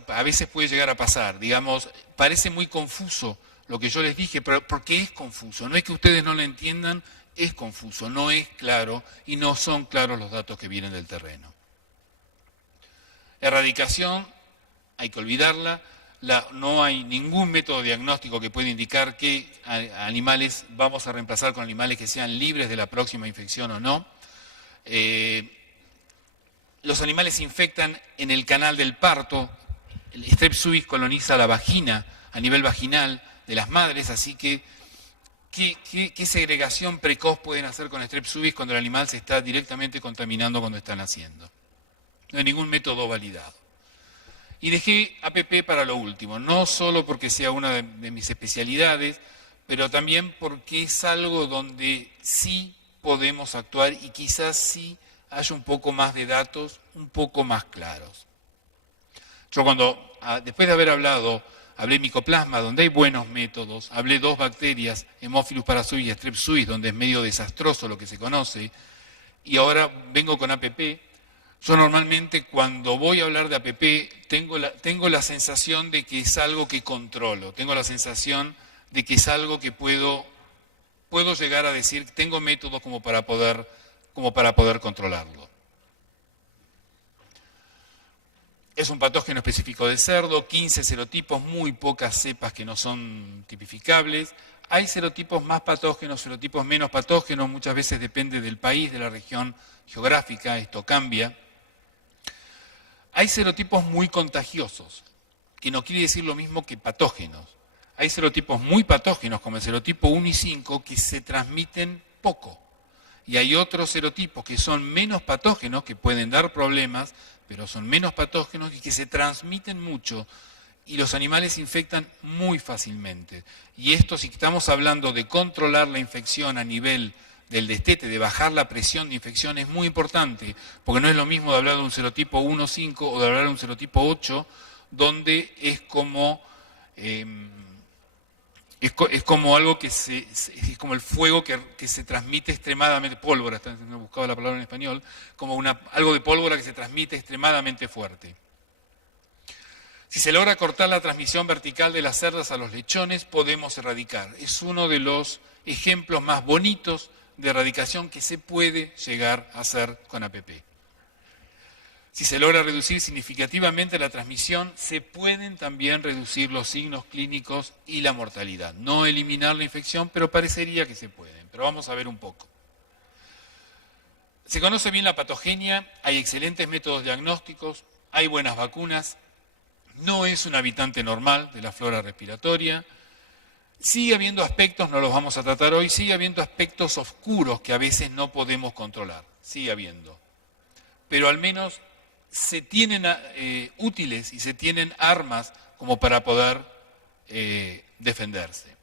a veces puede llegar a pasar, digamos, parece muy confuso lo que yo les dije, pero porque es confuso, no es que ustedes no lo entiendan, es confuso, no es claro y no son claros los datos que vienen del terreno. Erradicación, hay que olvidarla, no hay ningún método diagnóstico que pueda indicar qué animales vamos a reemplazar con animales que sean libres de la próxima infección o no. Los animales se infectan en el canal del parto, el Strep suis coloniza la vagina a nivel vaginal de las madres, así que ¿qué segregación precoz pueden hacer con Strep suis cuando el animal se está directamente contaminando cuando está naciendo? No hay ningún método validado. Y dejé APP para lo último, no solo porque sea una de mis especialidades, pero también porque es algo donde sí podemos actuar y quizás sí haya un poco más de datos, un poco más claros. Yo después de haber hablé micoplasma, donde hay buenos métodos, hablé 2 bacterias, Haemophilus parasuis y Strep suis, donde es medio desastroso lo que se conoce, y ahora vengo con APP. Yo normalmente cuando voy a hablar de APP tengo la sensación de que es algo que controlo, tengo la sensación de que es algo que puedo llegar a decir, tengo métodos como para poder controlarlo. Es un patógeno específico del cerdo, 15 serotipos, muy pocas cepas que no son tipificables. Hay serotipos más patógenos, serotipos menos patógenos, muchas veces depende del país, de la región geográfica, esto cambia. Hay serotipos muy contagiosos, que no quiere decir lo mismo que patógenos. Hay serotipos muy patógenos, como el serotipo 1 y 5, que se transmiten poco. Y hay otros serotipos que son menos patógenos, que pueden dar problemas, pero son menos patógenos y que se transmiten mucho. Y los animales se infectan muy fácilmente. Y esto, si estamos hablando de controlar la infección a nivel del destete, de bajar la presión de infección, es muy importante, porque no es lo mismo de hablar de un serotipo 1,5 o de hablar de un serotipo 8, donde es como algo es como el fuego que se transmite extremadamente, pólvora, no buscaba la palabra en español, como algo de pólvora que se transmite extremadamente fuerte. Si se logra cortar la transmisión vertical de las cerdas a los lechones, podemos erradicar. Es uno de los ejemplos más bonitos de erradicación que se puede llegar a hacer con APP. Si se logra reducir significativamente la transmisión, se pueden también reducir los signos clínicos y la mortalidad. No eliminar la infección, pero parecería que se pueden. Pero vamos a ver un poco. Se conoce bien la patogenia, hay excelentes métodos diagnósticos, hay buenas vacunas, no es un habitante normal de la flora respiratoria. Sigue habiendo aspectos, no los vamos a tratar hoy, sigue habiendo aspectos oscuros que a veces no podemos controlar, sigue habiendo. Pero al menos se tienen útiles y se tienen armas como para poder defenderse.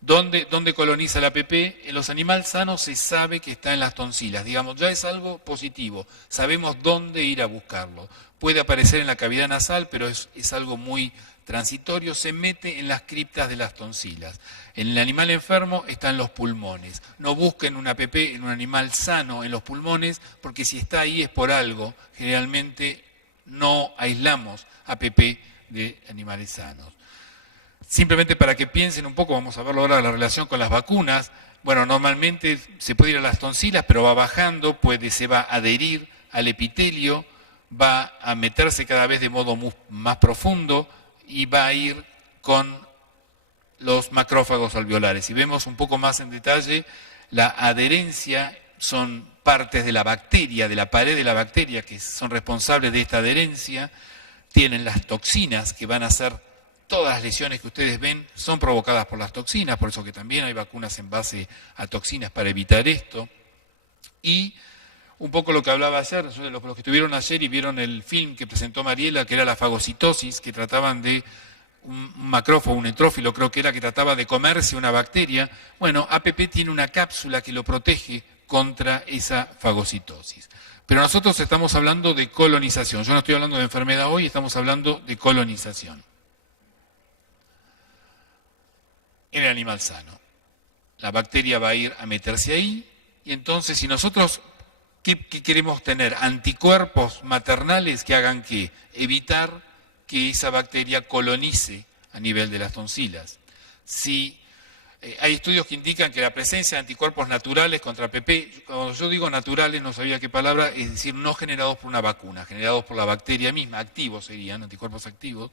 ¿Dónde coloniza la APP? En los animales sanos se sabe que está en las tonsilas, digamos, ya es algo positivo, sabemos dónde ir a buscarlo. Puede aparecer en la cavidad nasal, pero es algo muy transitorio, se mete en las criptas de las tonsilas. En el animal enfermo están los pulmones. No busquen un APP en un animal sano en los pulmones, porque si está ahí es por algo. Generalmente no aislamos APP de animales sanos. Simplemente para que piensen un poco, vamos a verlo ahora, la relación con las vacunas. Bueno, normalmente se puede ir a las tonsilas, pero va bajando, se va a adherir al epitelio, va a meterse cada vez de modo más profundo y va a ir con los macrófagos alveolares. Si vemos un poco más en detalle, la adherencia son partes de la bacteria, de la pared de la bacteria, que son responsables de esta adherencia. Tienen las toxinas que van a hacer todas las lesiones que ustedes ven son provocadas por las toxinas, por eso que también hay vacunas en base a toxinas para evitar esto. Y un poco lo que hablaba ayer, los que estuvieron ayer y vieron el film que presentó Mariela, que era la fagocitosis, que trataban de un macrófago, un entrófilo creo que era, que trataba de comerse una bacteria. Bueno, APP tiene una cápsula que lo protege contra esa fagocitosis. Pero nosotros estamos hablando de colonización. Yo no estoy hablando de enfermedad hoy, estamos hablando de colonización. En el animal sano. La bacteria va a ir a meterse ahí y entonces si nosotros, ¿qué queremos tener? Anticuerpos maternales que hagan ¿qué? Evitar que esa bacteria colonice a nivel de las tonsilas. Si hay estudios que indican que la presencia de anticuerpos naturales contra APP, cuando yo digo naturales no sabía qué palabra, es decir, no generados por una vacuna, generados por la bacteria misma, activos serían, anticuerpos activos,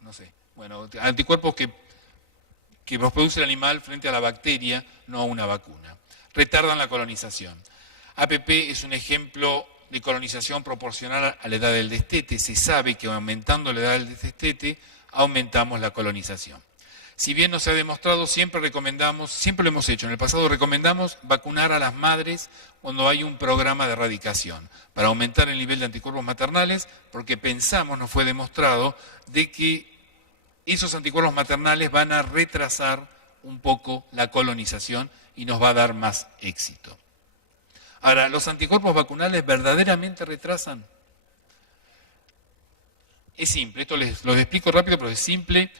no sé, bueno, anticuerpos que los produce el animal frente a la bacteria, no a una vacuna. Retardan la colonización. APP es un ejemplo de colonización proporcional a la edad del destete. Se sabe que aumentando la edad del destete, aumentamos la colonización. Si bien no se ha demostrado, siempre recomendamos, siempre lo hemos hecho, en el pasado recomendamos vacunar a las madres cuando hay un programa de erradicación, para aumentar el nivel de anticuerpos maternales, porque pensamos, no fue demostrado, de que esos anticuerpos maternales van a retrasar un poco la colonización y nos va a dar más éxito. Ahora, ¿los anticuerpos vacunales verdaderamente retrasan? Es simple, esto los explico rápido, pero es simple.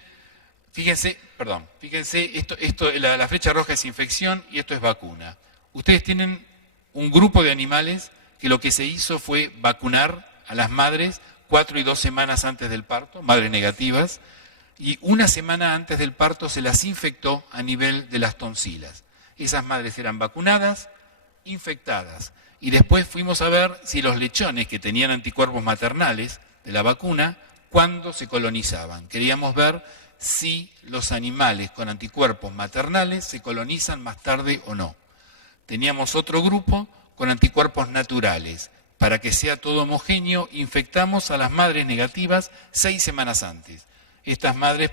Fíjense, la flecha roja es infección y esto es vacuna. Ustedes tienen un grupo de animales que lo que se hizo fue vacunar a las madres 4 y 2 semanas antes del parto, madres negativas, y una semana antes del parto se las infectó a nivel de las tonsilas. Esas madres eran vacunadas, infectadas, y después fuimos a ver si los lechones que tenían anticuerpos maternales de la vacuna, cuándo se colonizaban. Queríamos ver si los animales con anticuerpos maternales se colonizan más tarde o no. Teníamos otro grupo con anticuerpos naturales. Para que sea todo homogéneo, infectamos a las madres negativas 6 semanas antes. Estas madres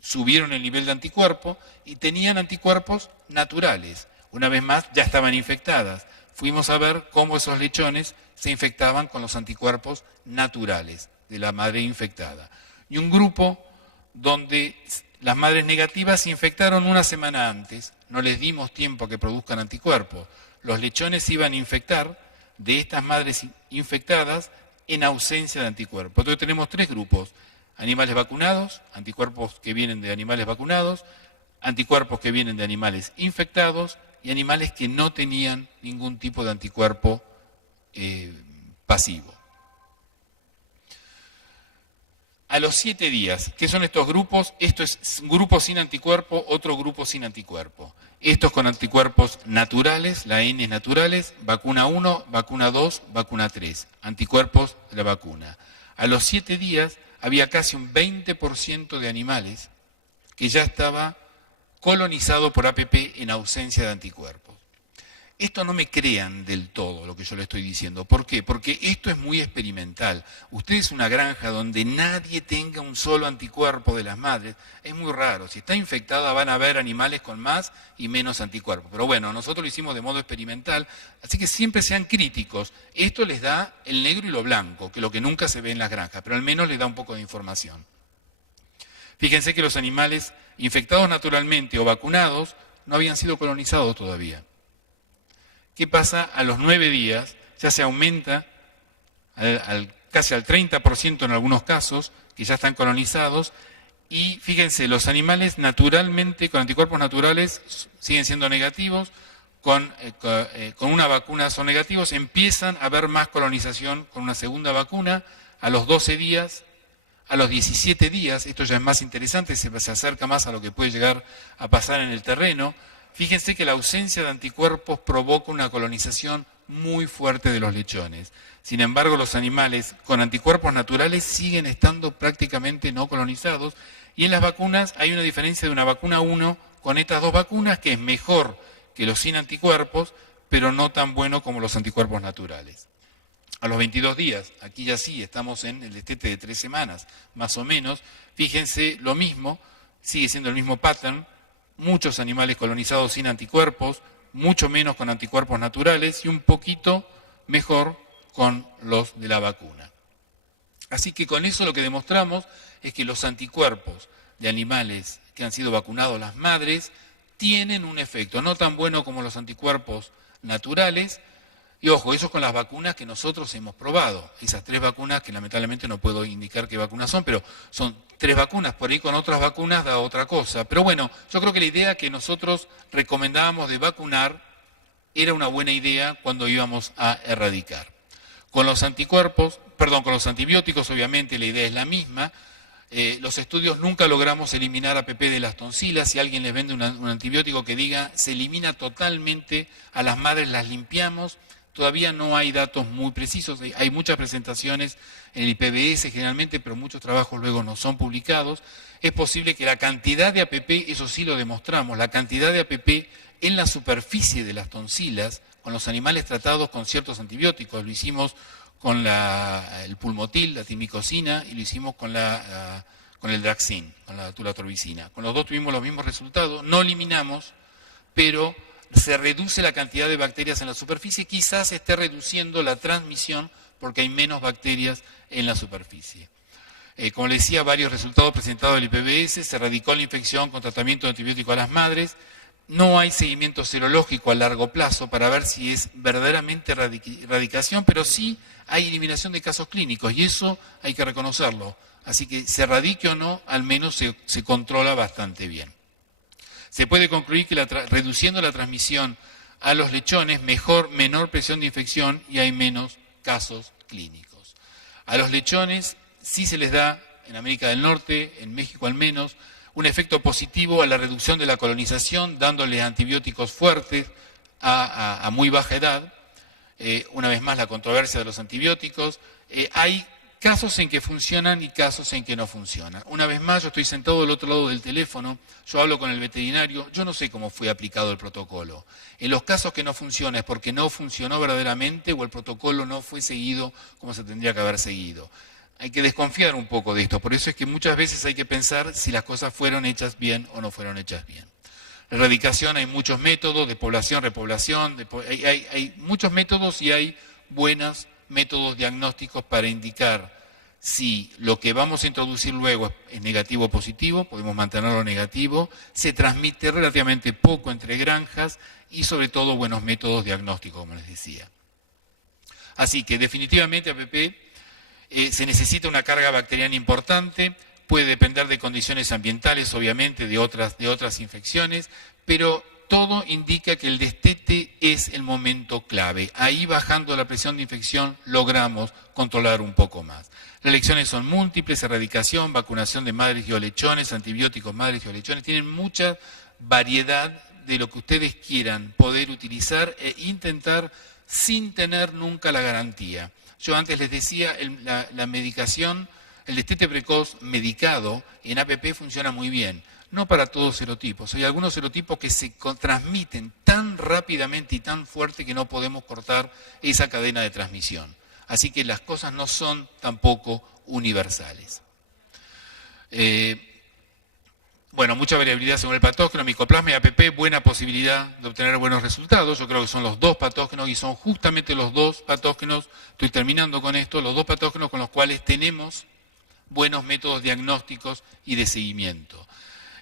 subieron el nivel de anticuerpo y tenían anticuerpos naturales. Una vez más, ya estaban infectadas. Fuimos a ver cómo esos lechones se infectaban con los anticuerpos naturales de la madre infectada. Y un grupo donde las madres negativas se infectaron una semana antes. No les dimos tiempo a que produzcan anticuerpos. Los lechones iban a infectar de estas madres infectadas en ausencia de anticuerpos. Entonces tenemos 3 grupos. Animales vacunados, anticuerpos que vienen de animales vacunados, anticuerpos que vienen de animales infectados y animales que no tenían ningún tipo de anticuerpo pasivo. A los 7 días, ¿qué son estos grupos? Esto es un grupo sin anticuerpo, otro grupo sin anticuerpo. Estos con anticuerpos naturales, la N naturales, vacuna 1, vacuna 2, vacuna 3, anticuerpos de la vacuna. A los 7 días había casi un 20% de animales que ya estaba colonizado por APP en ausencia de anticuerpos. Esto no me crean del todo lo que yo le estoy diciendo. ¿Por qué? Porque esto es muy experimental. Usted es una granja donde nadie tenga un solo anticuerpo de las madres. Es muy raro. Si está infectada van a haber animales con más y menos anticuerpos. Pero bueno, nosotros lo hicimos de modo experimental, así que siempre sean críticos. Esto les da el negro y lo blanco, que es lo que nunca se ve en las granjas, pero al menos les da un poco de información. Fíjense que los animales infectados naturalmente o vacunados no habían sido colonizados todavía. ¿Qué pasa? A los 9 días ya se aumenta casi al 30% en algunos casos que ya están colonizados. Y fíjense, los animales naturalmente, con anticuerpos naturales, siguen siendo negativos, con una vacuna son negativos, empiezan a haber más colonización con una segunda vacuna a los 12 días, a los 17 días, esto ya es más interesante, se acerca más a lo que puede llegar a pasar en el terreno. Fíjense que la ausencia de anticuerpos provoca una colonización muy fuerte de los lechones. Sin embargo, los animales con anticuerpos naturales siguen estando prácticamente no colonizados, y en las vacunas hay una diferencia de una vacuna 1 con estas dos vacunas, que es mejor que los sin anticuerpos, pero no tan bueno como los anticuerpos naturales. A los 22 días, aquí ya sí, estamos en el destete de 3 semanas, más o menos, fíjense lo mismo, sigue siendo el mismo pattern, muchos animales colonizados sin anticuerpos, mucho menos con anticuerpos naturales y un poquito mejor con los de la vacuna. Así que con eso lo que demostramos es que los anticuerpos de animales que han sido vacunados, las madres, tienen un efecto no tan bueno como los anticuerpos naturales. Y ojo, eso con las vacunas que nosotros hemos probado. Esas 3 vacunas, que lamentablemente no puedo indicar qué vacunas son, pero son 3 vacunas. Por ahí con otras vacunas da otra cosa. Pero bueno, yo creo que la idea que nosotros recomendábamos de vacunar era una buena idea cuando íbamos a erradicar. Con los anticuerpos, con los antibióticos, obviamente la idea es la misma. Los estudios nunca logramos eliminar APP de las tonsilas. Si alguien les vende un antibiótico que diga se elimina totalmente a las madres, las limpiamos, todavía no hay datos muy precisos. Hay muchas presentaciones en el IPBS generalmente, pero muchos trabajos luego no son publicados. Es posible que la cantidad de APP, eso sí lo demostramos, la cantidad de APP en la superficie de las tonsilas, con los animales tratados con ciertos antibióticos, lo hicimos con el pulmotil, la timicosina, y lo hicimos con el Draxin, con la tulatorvicina. Con los dos tuvimos los mismos resultados, no eliminamos, pero se reduce la cantidad de bacterias en la superficie, quizás esté reduciendo la transmisión porque hay menos bacterias en la superficie. Como les decía, varios resultados presentados del IPBS, se erradicó la infección con tratamiento de antibiótico a las madres. No hay seguimiento serológico a largo plazo para ver si es verdaderamente erradicación, pero sí hay eliminación de casos clínicos, y eso hay que reconocerlo. Así que se erradique o no, al menos se controla bastante bien. Se puede concluir que reduciendo la transmisión a los lechones, menor presión de infección y hay menos casos clínicos. A los lechones sí se les da, en América del Norte, en México al menos, un efecto positivo a la reducción de la colonización, dándoles antibióticos fuertes a muy baja edad. Una vez más, la controversia de los antibióticos. Hay casos en que funcionan y casos en que no funcionan. Una vez más, yo estoy sentado del otro lado del teléfono, yo hablo con el veterinario, yo no sé cómo fue aplicado el protocolo. En los casos que no funciona es porque no funcionó verdaderamente o el protocolo no fue seguido como se tendría que haber seguido. Hay que desconfiar un poco de esto, por eso es que muchas veces hay que pensar si las cosas fueron hechas bien o no fueron hechas bien. La erradicación, hay muchos métodos, de población, repoblación, hay muchos métodos y hay buenos métodos diagnósticos para indicar si lo que vamos a introducir luego es negativo o positivo, podemos mantenerlo negativo, se transmite relativamente poco entre granjas y sobre todo buenos métodos diagnósticos, como les decía. Así que definitivamente APP se necesita una carga bacteriana importante, puede depender de condiciones ambientales, obviamente, de otras infecciones, pero todo indica que el destete es el momento clave. Ahí, bajando la presión de infección, logramos controlar un poco más. Las lecciones son múltiples: erradicación, vacunación de madres y o lechones, antibióticos madres y o lechones. Tienen mucha variedad de lo que ustedes quieran poder utilizar e intentar sin tener nunca la garantía. Yo antes les decía, la medicación, el destete precoz medicado en APP funciona muy bien. No para todos serotipos. Hay algunos serotipos que se transmiten tan rápidamente y tan fuerte que no podemos cortar esa cadena de transmisión. Así que las cosas no son tampoco universales. Bueno, mucha variabilidad según el patógeno, micoplasma y APP, buena posibilidad de obtener buenos resultados. Yo creo que son los dos patógenos y son justamente los dos patógenos, estoy terminando con esto, los dos patógenos con los cuales tenemos buenos métodos diagnósticos y de seguimiento.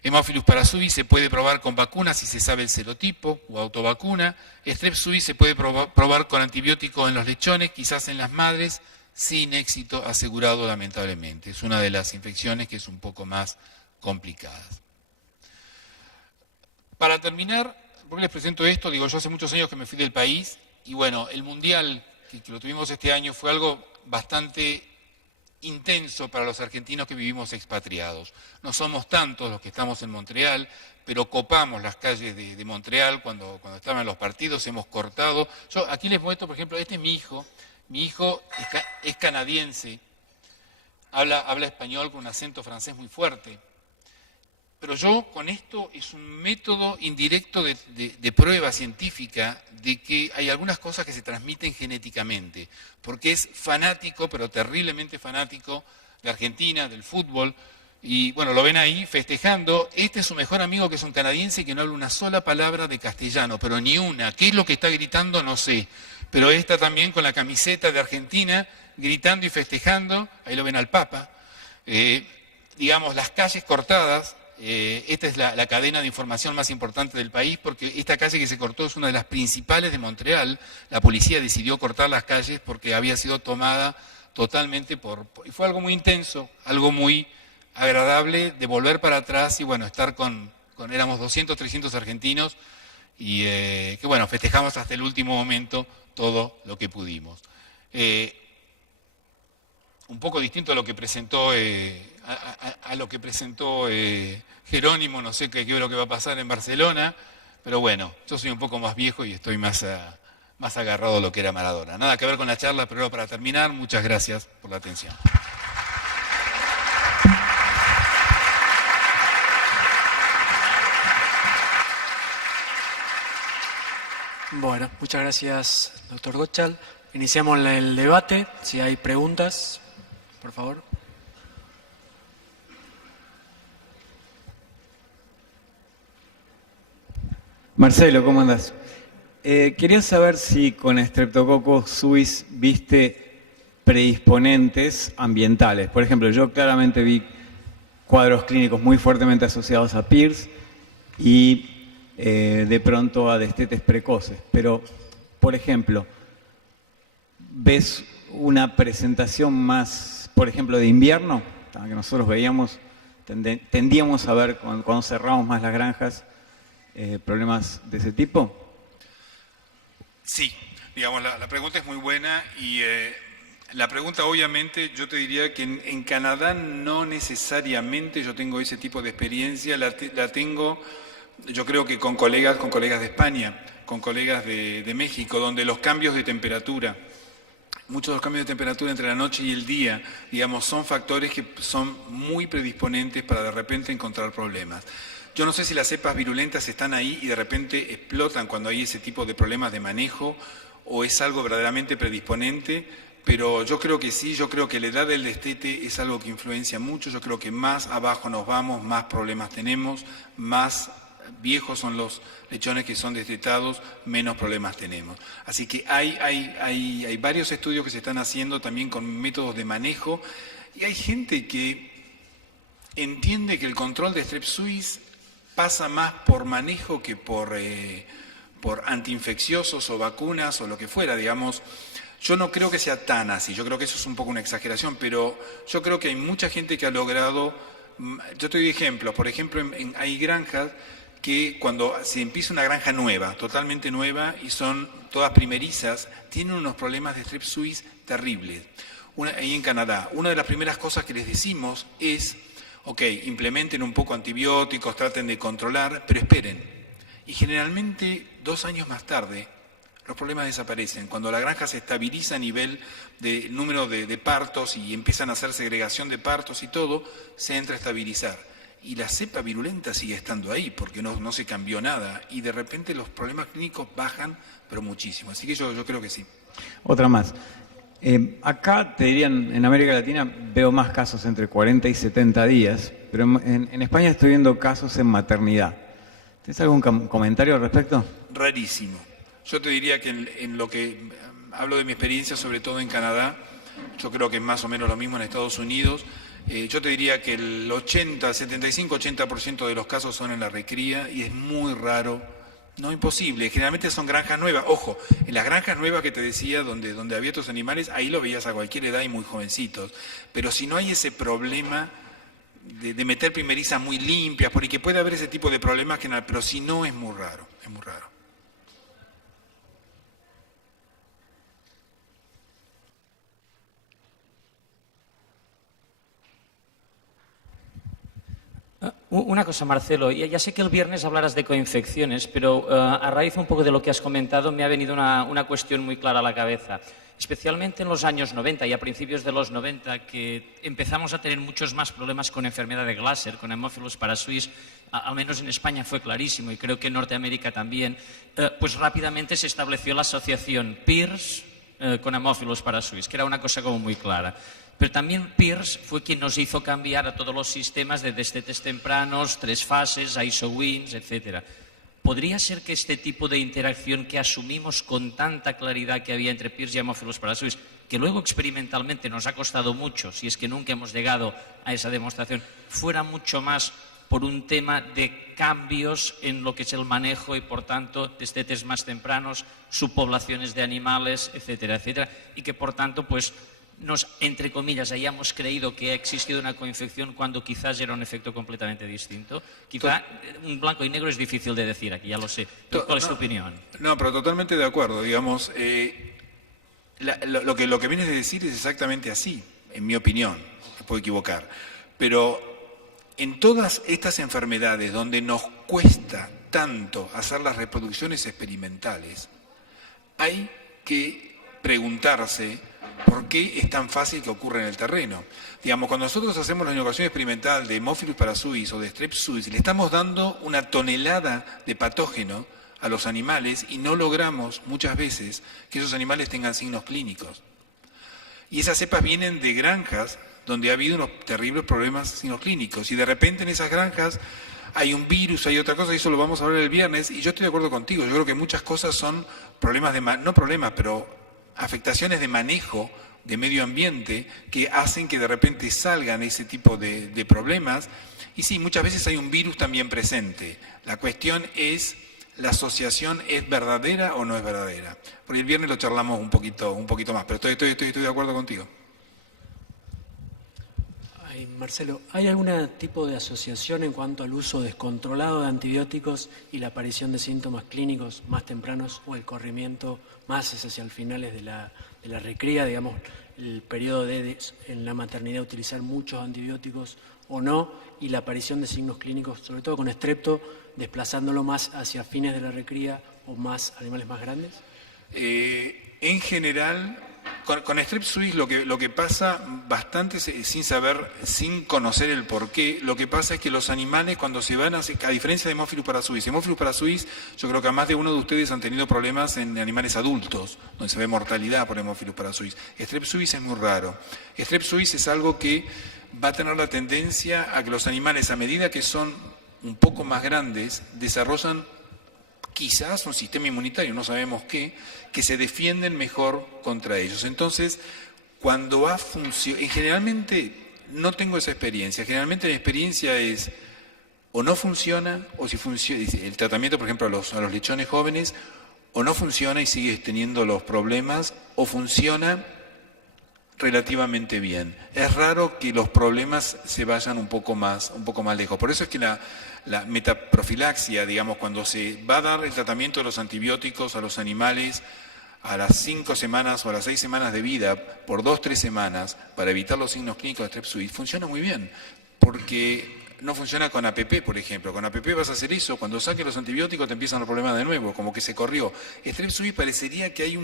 Haemophilus parasubi se puede probar con vacunas si se sabe el serotipo o autovacuna. Strep suis se puede probar con antibióticos en los lechones, quizás en las madres, sin éxito asegurado lamentablemente. Es una de las infecciones que es un poco más complicada. Para terminar, ¿por qué les presento esto? Digo, yo hace muchos años que me fui del país y bueno, el Mundial que lo tuvimos este año fue algo bastante intenso para los argentinos que vivimos expatriados. No somos tantos los que estamos en Montreal, pero copamos las calles de Montreal cuando estaban los partidos, hemos cortado. Yo aquí les muestro, por ejemplo, este es mi hijo es canadiense, habla español con un acento francés muy fuerte. Pero yo con esto es un método indirecto de prueba científica de que hay algunas cosas que se transmiten genéticamente, porque es fanático, pero terriblemente fanático de Argentina, del fútbol, y bueno, lo ven ahí festejando. Este es su mejor amigo, que es un canadiense que no habla una sola palabra de castellano, pero ni una. ¿Qué es lo que está gritando? No sé. Pero está también con la camiseta de Argentina, gritando y festejando. Ahí lo ven al Papa. Digamos, las calles cortadas. Esta es la cadena de información más importante del país, porque esta calle que se cortó es una de las principales de Montreal. La policía decidió cortar las calles porque había sido tomada totalmente y fue algo muy intenso, algo muy agradable de volver para atrás y bueno, estar éramos 200, 300 argentinos y que bueno, festejamos hasta el último momento todo lo que pudimos. Un poco distinto a lo que presentó Jerónimo, no sé qué es lo que va a pasar en Barcelona, pero bueno, yo soy un poco más viejo y estoy más agarrado a lo que era Maradona. Nada que ver con la charla, pero para terminar, muchas gracias por la atención. Bueno, muchas gracias, doctor Gottschall. Iniciamos el debate. Si hay preguntas, por favor. Marcelo, ¿cómo andás? Quería saber si con Streptococcus suis viste predisponentes ambientales. Por ejemplo, yo claramente vi cuadros clínicos muy fuertemente asociados a PIRS y de pronto a destetes precoces. Pero, por ejemplo, ¿ves una presentación más, por ejemplo, de invierno? Que nosotros veíamos, tendíamos a ver cuando cerramos más las granjas, problemas de ese tipo. Sí, digamos, la pregunta es muy buena y la pregunta obviamente yo te diría que en Canadá no necesariamente yo tengo ese tipo de experiencia, la tengo yo creo que con colegas de España, con colegas de México, donde los cambios de temperatura, muchos de los cambios de temperatura entre la noche y el día, digamos, son factores que son muy predisponentes para de repente encontrar problemas. Yo no sé si las cepas virulentas están ahí y de repente explotan cuando hay ese tipo de problemas de manejo o es algo verdaderamente predisponente, pero yo creo que sí, yo creo que la edad del destete es algo que influencia mucho, yo creo que más abajo nos vamos, más problemas tenemos, más viejos son los lechones que son destetados, menos problemas tenemos. Así que hay varios estudios que se están haciendo también con métodos de manejo y hay gente que entiende que el control de Strep suis pasa más por manejo que por antiinfecciosos o vacunas o lo que fuera, digamos. Yo no creo que sea tan así, yo creo que eso es un poco una exageración, pero yo creo que hay mucha gente que ha logrado, yo te doy ejemplos, por ejemplo, hay granjas que cuando se empieza una granja nueva, totalmente nueva, y son todas primerizas, tienen unos problemas de Strep suis terribles. Ahí en Canadá, una de las primeras cosas que les decimos es, ok, implementen un poco antibióticos, traten de controlar, pero esperen. Y generalmente 2 años más tarde, los problemas desaparecen. Cuando la granja se estabiliza a nivel de número de partos y empiezan a hacer segregación de partos y todo, se entra a estabilizar. Y la cepa virulenta sigue estando ahí porque no se cambió nada y de repente los problemas clínicos bajan, pero muchísimo. Así que yo creo que sí. Otra más. Acá, te dirían, en América Latina veo más casos entre 40 y 70 días, pero en España estoy viendo casos en maternidad. ¿Tienes algún comentario al respecto? Rarísimo. Yo te diría que en lo que hablo de mi experiencia, sobre todo en Canadá, yo creo que es más o menos lo mismo en Estados Unidos. Yo te diría que el 75-80% de los casos son en la recría y es muy raro No, imposible. Generalmente son granjas nuevas. Ojo, en las granjas nuevas que te decía, donde había estos animales, ahí lo veías a cualquier edad y muy jovencitos. Pero si no hay ese problema de meter primerizas muy limpias, porque puede haber ese tipo de problemas, pero si no es muy raro, es muy raro. Una cosa, Marcelo, ya sé que el viernes hablarás de coinfecciones, pero a raíz un poco de lo que has comentado me ha venido una cuestión muy clara a la cabeza. Especialmente en los años 90 y a principios de los 90, que empezamos a tener muchos más problemas con enfermedad de Glasser, con Haemophilus parasuis, al menos en España fue clarísimo y creo que en Norteamérica también, pues rápidamente se estableció la asociación PIRS con Haemophilus parasuis, que era una cosa como muy clara. Pero también Pierce fue quien nos hizo cambiar a todos los sistemas de destetes tempranos, 3 fases, ISO-WINS, etc. ¿Podría ser que este tipo de interacción que asumimos con tanta claridad que había entre Pierce y Haemophilus parasuis, que luego experimentalmente nos ha costado mucho, si es que nunca hemos llegado a esa demostración, fuera mucho más por un tema de cambios en lo que es el manejo y, por tanto, destetes más tempranos, subpoblaciones de animales, etcétera, etcétera, y que, por tanto, pues nos, entre comillas, hayamos creído que ha existido una coinfección cuando quizás era un efecto completamente distinto? Quizá un blanco y negro es difícil de decir aquí, ya lo sé. ¿Cuál es tu opinión? No, pero totalmente de acuerdo. Digamos, lo que vienes de decir es exactamente así, en mi opinión. Me puedo equivocar. Pero en todas estas enfermedades donde nos cuesta tanto hacer las reproducciones experimentales, hay que preguntarse ¿por qué es tan fácil que ocurra en el terreno? Digamos, cuando nosotros hacemos la inoculación experimental de Haemophilus parasuis o de Strep suis, le estamos dando una tonelada de patógeno a los animales y no logramos muchas veces que esos animales tengan signos clínicos. Y esas cepas vienen de granjas donde ha habido unos terribles problemas signos clínicos y de repente en esas granjas hay un virus, hay otra cosa, y eso lo vamos a hablar el viernes, y yo estoy de acuerdo contigo. Yo creo que muchas cosas son problemas no problemas, pero afectaciones de manejo de medio ambiente que hacen que de repente salgan ese tipo de problemas. Y sí, muchas veces hay un virus también presente. La cuestión es, ¿la asociación es verdadera o no es verdadera? Por el viernes lo charlamos un poquito más, pero estoy de acuerdo contigo. Marcelo, ¿hay algún tipo de asociación en cuanto al uso descontrolado de antibióticos y la aparición de síntomas clínicos más tempranos o el corrimiento más hacia el finales de la recría, digamos, el periodo en la maternidad utilizar muchos antibióticos o no, y la aparición de signos clínicos, sobre todo con estrepto, desplazándolo más hacia fines de la recría o más animales más grandes? En general, con Strep suis lo que pasa bastante, sin conocer el porqué, lo que pasa es que los animales cuando se van a diferencia de Haemophilus parasuis, yo creo que a más de uno de ustedes han tenido problemas en animales adultos, donde se ve mortalidad por Haemophilus parasuis. Strep suis es muy raro. Strep suis es algo que va a tener la tendencia a que los animales, a medida que son un poco más grandes, desarrollan quizás un sistema inmunitario, no sabemos qué, que se defienden mejor contra ellos. Entonces, cuando ha funcionado, generalmente no tengo esa experiencia, generalmente la experiencia es o no funciona, o si funciona, el tratamiento, por ejemplo, a los lechones jóvenes, o no funciona y sigues teniendo los problemas, o funciona relativamente bien. Es raro que los problemas se vayan un poco más lejos. Por eso es que la metaprofilaxia, digamos, cuando se va a dar el tratamiento de los antibióticos a los animales a las 5 semanas o a las 6 semanas de vida, por 2-3 semanas, para evitar los signos clínicos de Strep suis, funciona muy bien, porque no funciona con APP, por ejemplo. Con APP vas a hacer eso, cuando saques los antibióticos te empiezan los problemas de nuevo, como que se corrió. Strep suis parecería que hay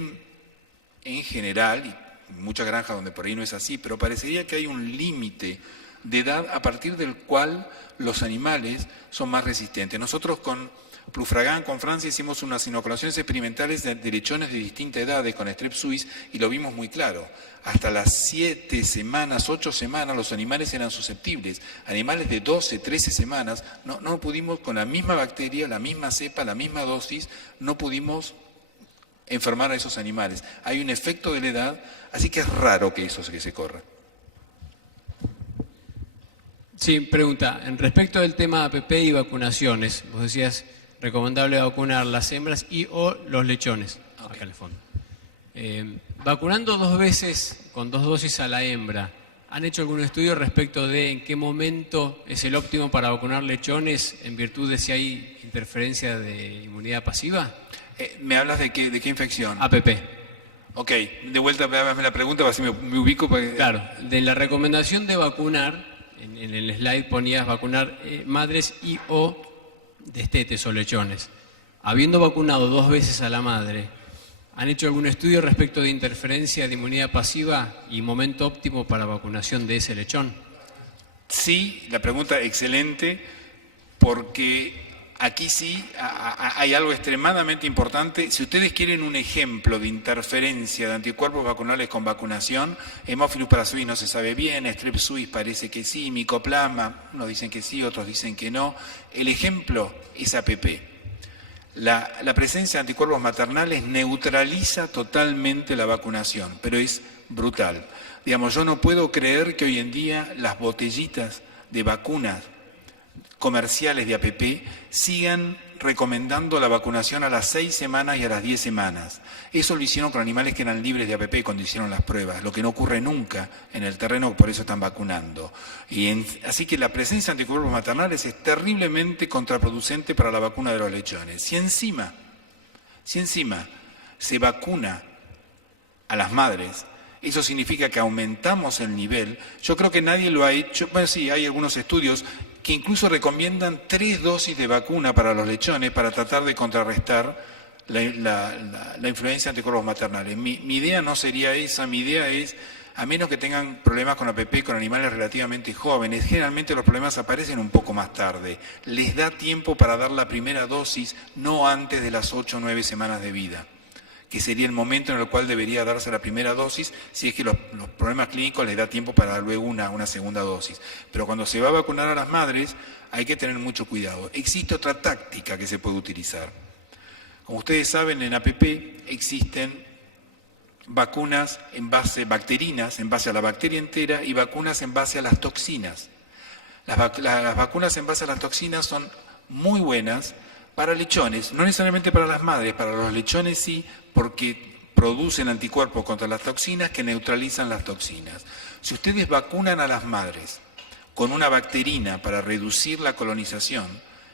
en general, y muchas granjas donde por ahí no es así, pero parecería que hay un límite de edad a partir del cual los animales son más resistentes. Nosotros con Plufragan, con Francia, hicimos unas inoculaciones experimentales de lechones de distintas edades con Strep suis y lo vimos muy claro. Hasta las 7 semanas, 8 semanas, los animales eran susceptibles. Animales de 12, 13 semanas, no pudimos, con la misma bacteria, la misma cepa, la misma dosis, no pudimos enfermar a esos animales. Hay un efecto de la edad, así que es raro que eso se corra. Sí, pregunta, en respecto del tema APP y vacunaciones, vos decías recomendable vacunar las hembras y o los lechones, Ok. acá en el fondo. Vacunando 2 veces con 2 dosis a la hembra, ¿han hecho algún estudio respecto de en qué momento es el óptimo para vacunar lechones en virtud de si hay interferencia de inmunidad pasiva? ¿Me hablas de qué infección? APP. Ok, de vuelta hazme la pregunta, para si me ubico. Claro, de la recomendación de vacunar, en el slide ponías vacunar madres y o destetes o lechones. Habiendo vacunado 2 veces a la madre, ¿han hecho algún estudio respecto de interferencia de inmunidad pasiva y momento óptimo para vacunación de ese lechón? Sí, la pregunta excelente, porque aquí sí hay algo extremadamente importante. Si ustedes quieren un ejemplo de interferencia de anticuerpos vacunales con vacunación, Haemophilus parasuis no se sabe bien, Strep suis parece que sí, Mycoplasma, unos dicen que sí, otros dicen que no. El ejemplo es APP. La presencia de anticuerpos maternales neutraliza totalmente la vacunación, pero es brutal. Digamos, yo no puedo creer que hoy en día las botellitas de vacunas comerciales de APP sigan recomendando la vacunación a las 6 semanas y a las 10 semanas. Eso lo hicieron con animales que eran libres de APP cuando hicieron las pruebas, lo que no ocurre nunca en el terreno, por eso están vacunando. Así que la presencia de anticuerpos maternales es terriblemente contraproducente para la vacuna de los lechones. Si encima se vacuna a las madres, eso significa que aumentamos el nivel. Yo creo que nadie lo ha hecho. Bueno, sí, hay algunos estudios que incluso recomiendan 3 dosis de vacuna para los lechones para tratar de contrarrestar la influencia de anticuerpos maternales. Mi idea no sería esa, mi idea es, a menos que tengan problemas con APP con animales relativamente jóvenes, generalmente los problemas aparecen un poco más tarde. Les da tiempo para dar la primera dosis, no antes de las 8 o 9 semanas de vida, que sería el momento en el cual debería darse la primera dosis, si es que los problemas clínicos les da tiempo para dar luego una segunda dosis. Pero cuando se va a vacunar a las madres, hay que tener mucho cuidado. Existe otra táctica que se puede utilizar. Como ustedes saben, en APP existen vacunas bacterinas en base a la bacteria entera y vacunas en base a las toxinas. Las vacunas en base a las toxinas son muy buenas para lechones, no necesariamente para las madres, para los lechones sí, porque producen anticuerpos contra las toxinas que neutralizan las toxinas. Si ustedes vacunan a las madres con una bacterina para reducir la colonización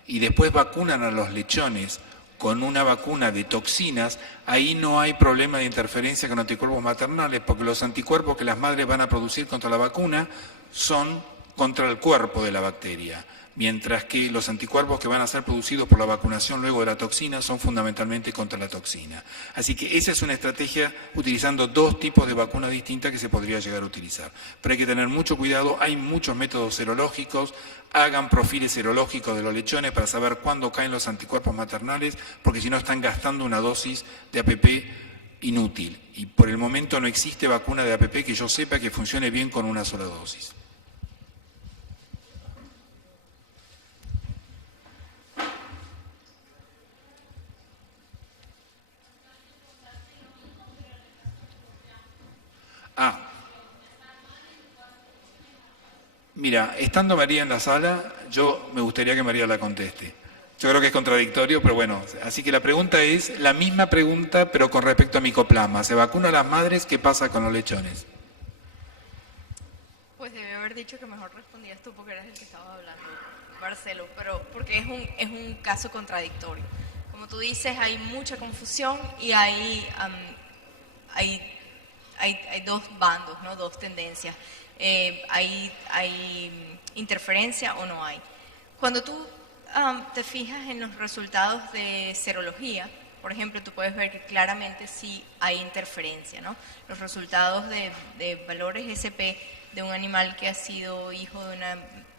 y después vacunan a los lechones con una vacuna de toxinas, ahí no hay problema de interferencia con anticuerpos maternales, porque los anticuerpos que las madres van a producir contra la vacuna son contra el cuerpo de la bacteria, mientras que los anticuerpos que van a ser producidos por la vacunación luego de la toxina son fundamentalmente contra la toxina. Así que esa es una estrategia utilizando 2 tipos de vacunas distintas que se podría llegar a utilizar. Pero hay que tener mucho cuidado, hay muchos métodos serológicos, hagan perfiles serológicos de los lechones para saber cuándo caen los anticuerpos maternales, porque si no están gastando una dosis de APP inútil. Y por el momento no existe vacuna de APP que yo sepa que funcione bien con una sola dosis. Mira, estando María en la sala, yo me gustaría que María la conteste. Yo creo que es contradictorio, pero bueno. Así que la pregunta es la misma pregunta, pero con respecto a Mycoplasma. ¿Se vacuna a las madres? ¿Qué pasa con los lechones? Pues debe haber dicho que mejor respondías tú porque eras el que estaba hablando, Marcelo, pero porque es un caso contradictorio. Como tú dices, hay mucha confusión y hay 2 bandos, ¿no? 2 tendencias. ¿Hay interferencia o no hay? Cuando tú te fijas en los resultados de serología, por ejemplo, tú puedes ver que claramente sí hay interferencia, ¿no? Los resultados de valores SP de un animal que ha sido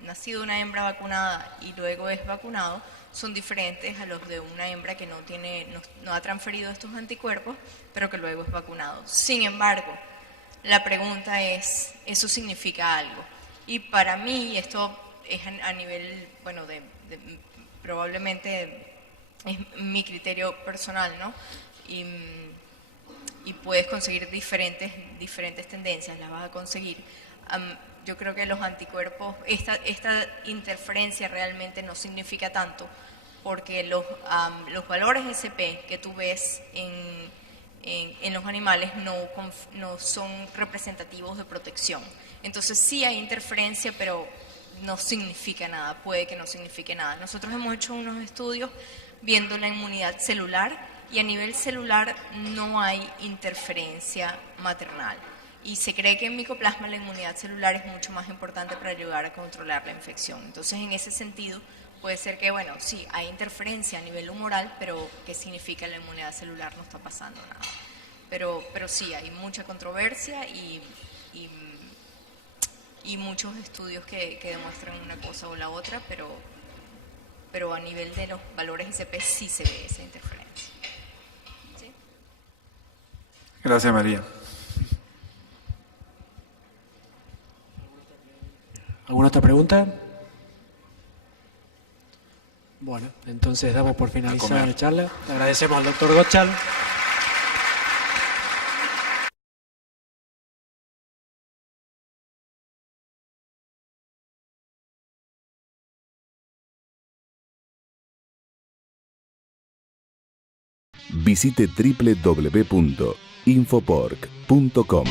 nacido de una hembra vacunada y luego es vacunado son diferentes a los de una hembra que no ha transferido estos anticuerpos, pero que luego es vacunado. Sin embargo, la pregunta es, ¿eso significa algo? Y para mí, esto es a nivel, bueno, probablemente es mi criterio personal, ¿no? Y puedes conseguir diferentes tendencias, las vas a conseguir. Yo creo que los anticuerpos, esta interferencia realmente no significa tanto, porque los valores SP que tú ves en los animales no son representativos de protección. Entonces sí hay interferencia, pero no significa nada, puede que no signifique nada. Nosotros hemos hecho unos estudios viendo la inmunidad celular y a nivel celular no hay interferencia maternal. Y se cree que en micoplasma la inmunidad celular es mucho más importante para ayudar a controlar la infección. Entonces, en ese sentido, puede ser que, bueno, sí, hay interferencia a nivel humoral, pero ¿qué significa la inmunidad celular? No está pasando nada. Pero sí, hay mucha controversia y muchos estudios que demuestran una cosa o la otra, pero a nivel de los valores SP sí se ve esa interferencia. ¿Sí? Gracias, María. ¿Alguna otra pregunta? Bueno, entonces damos por finalizada la charla. Le agradecemos al doctor Gottschall. Visite www.infoporc.com.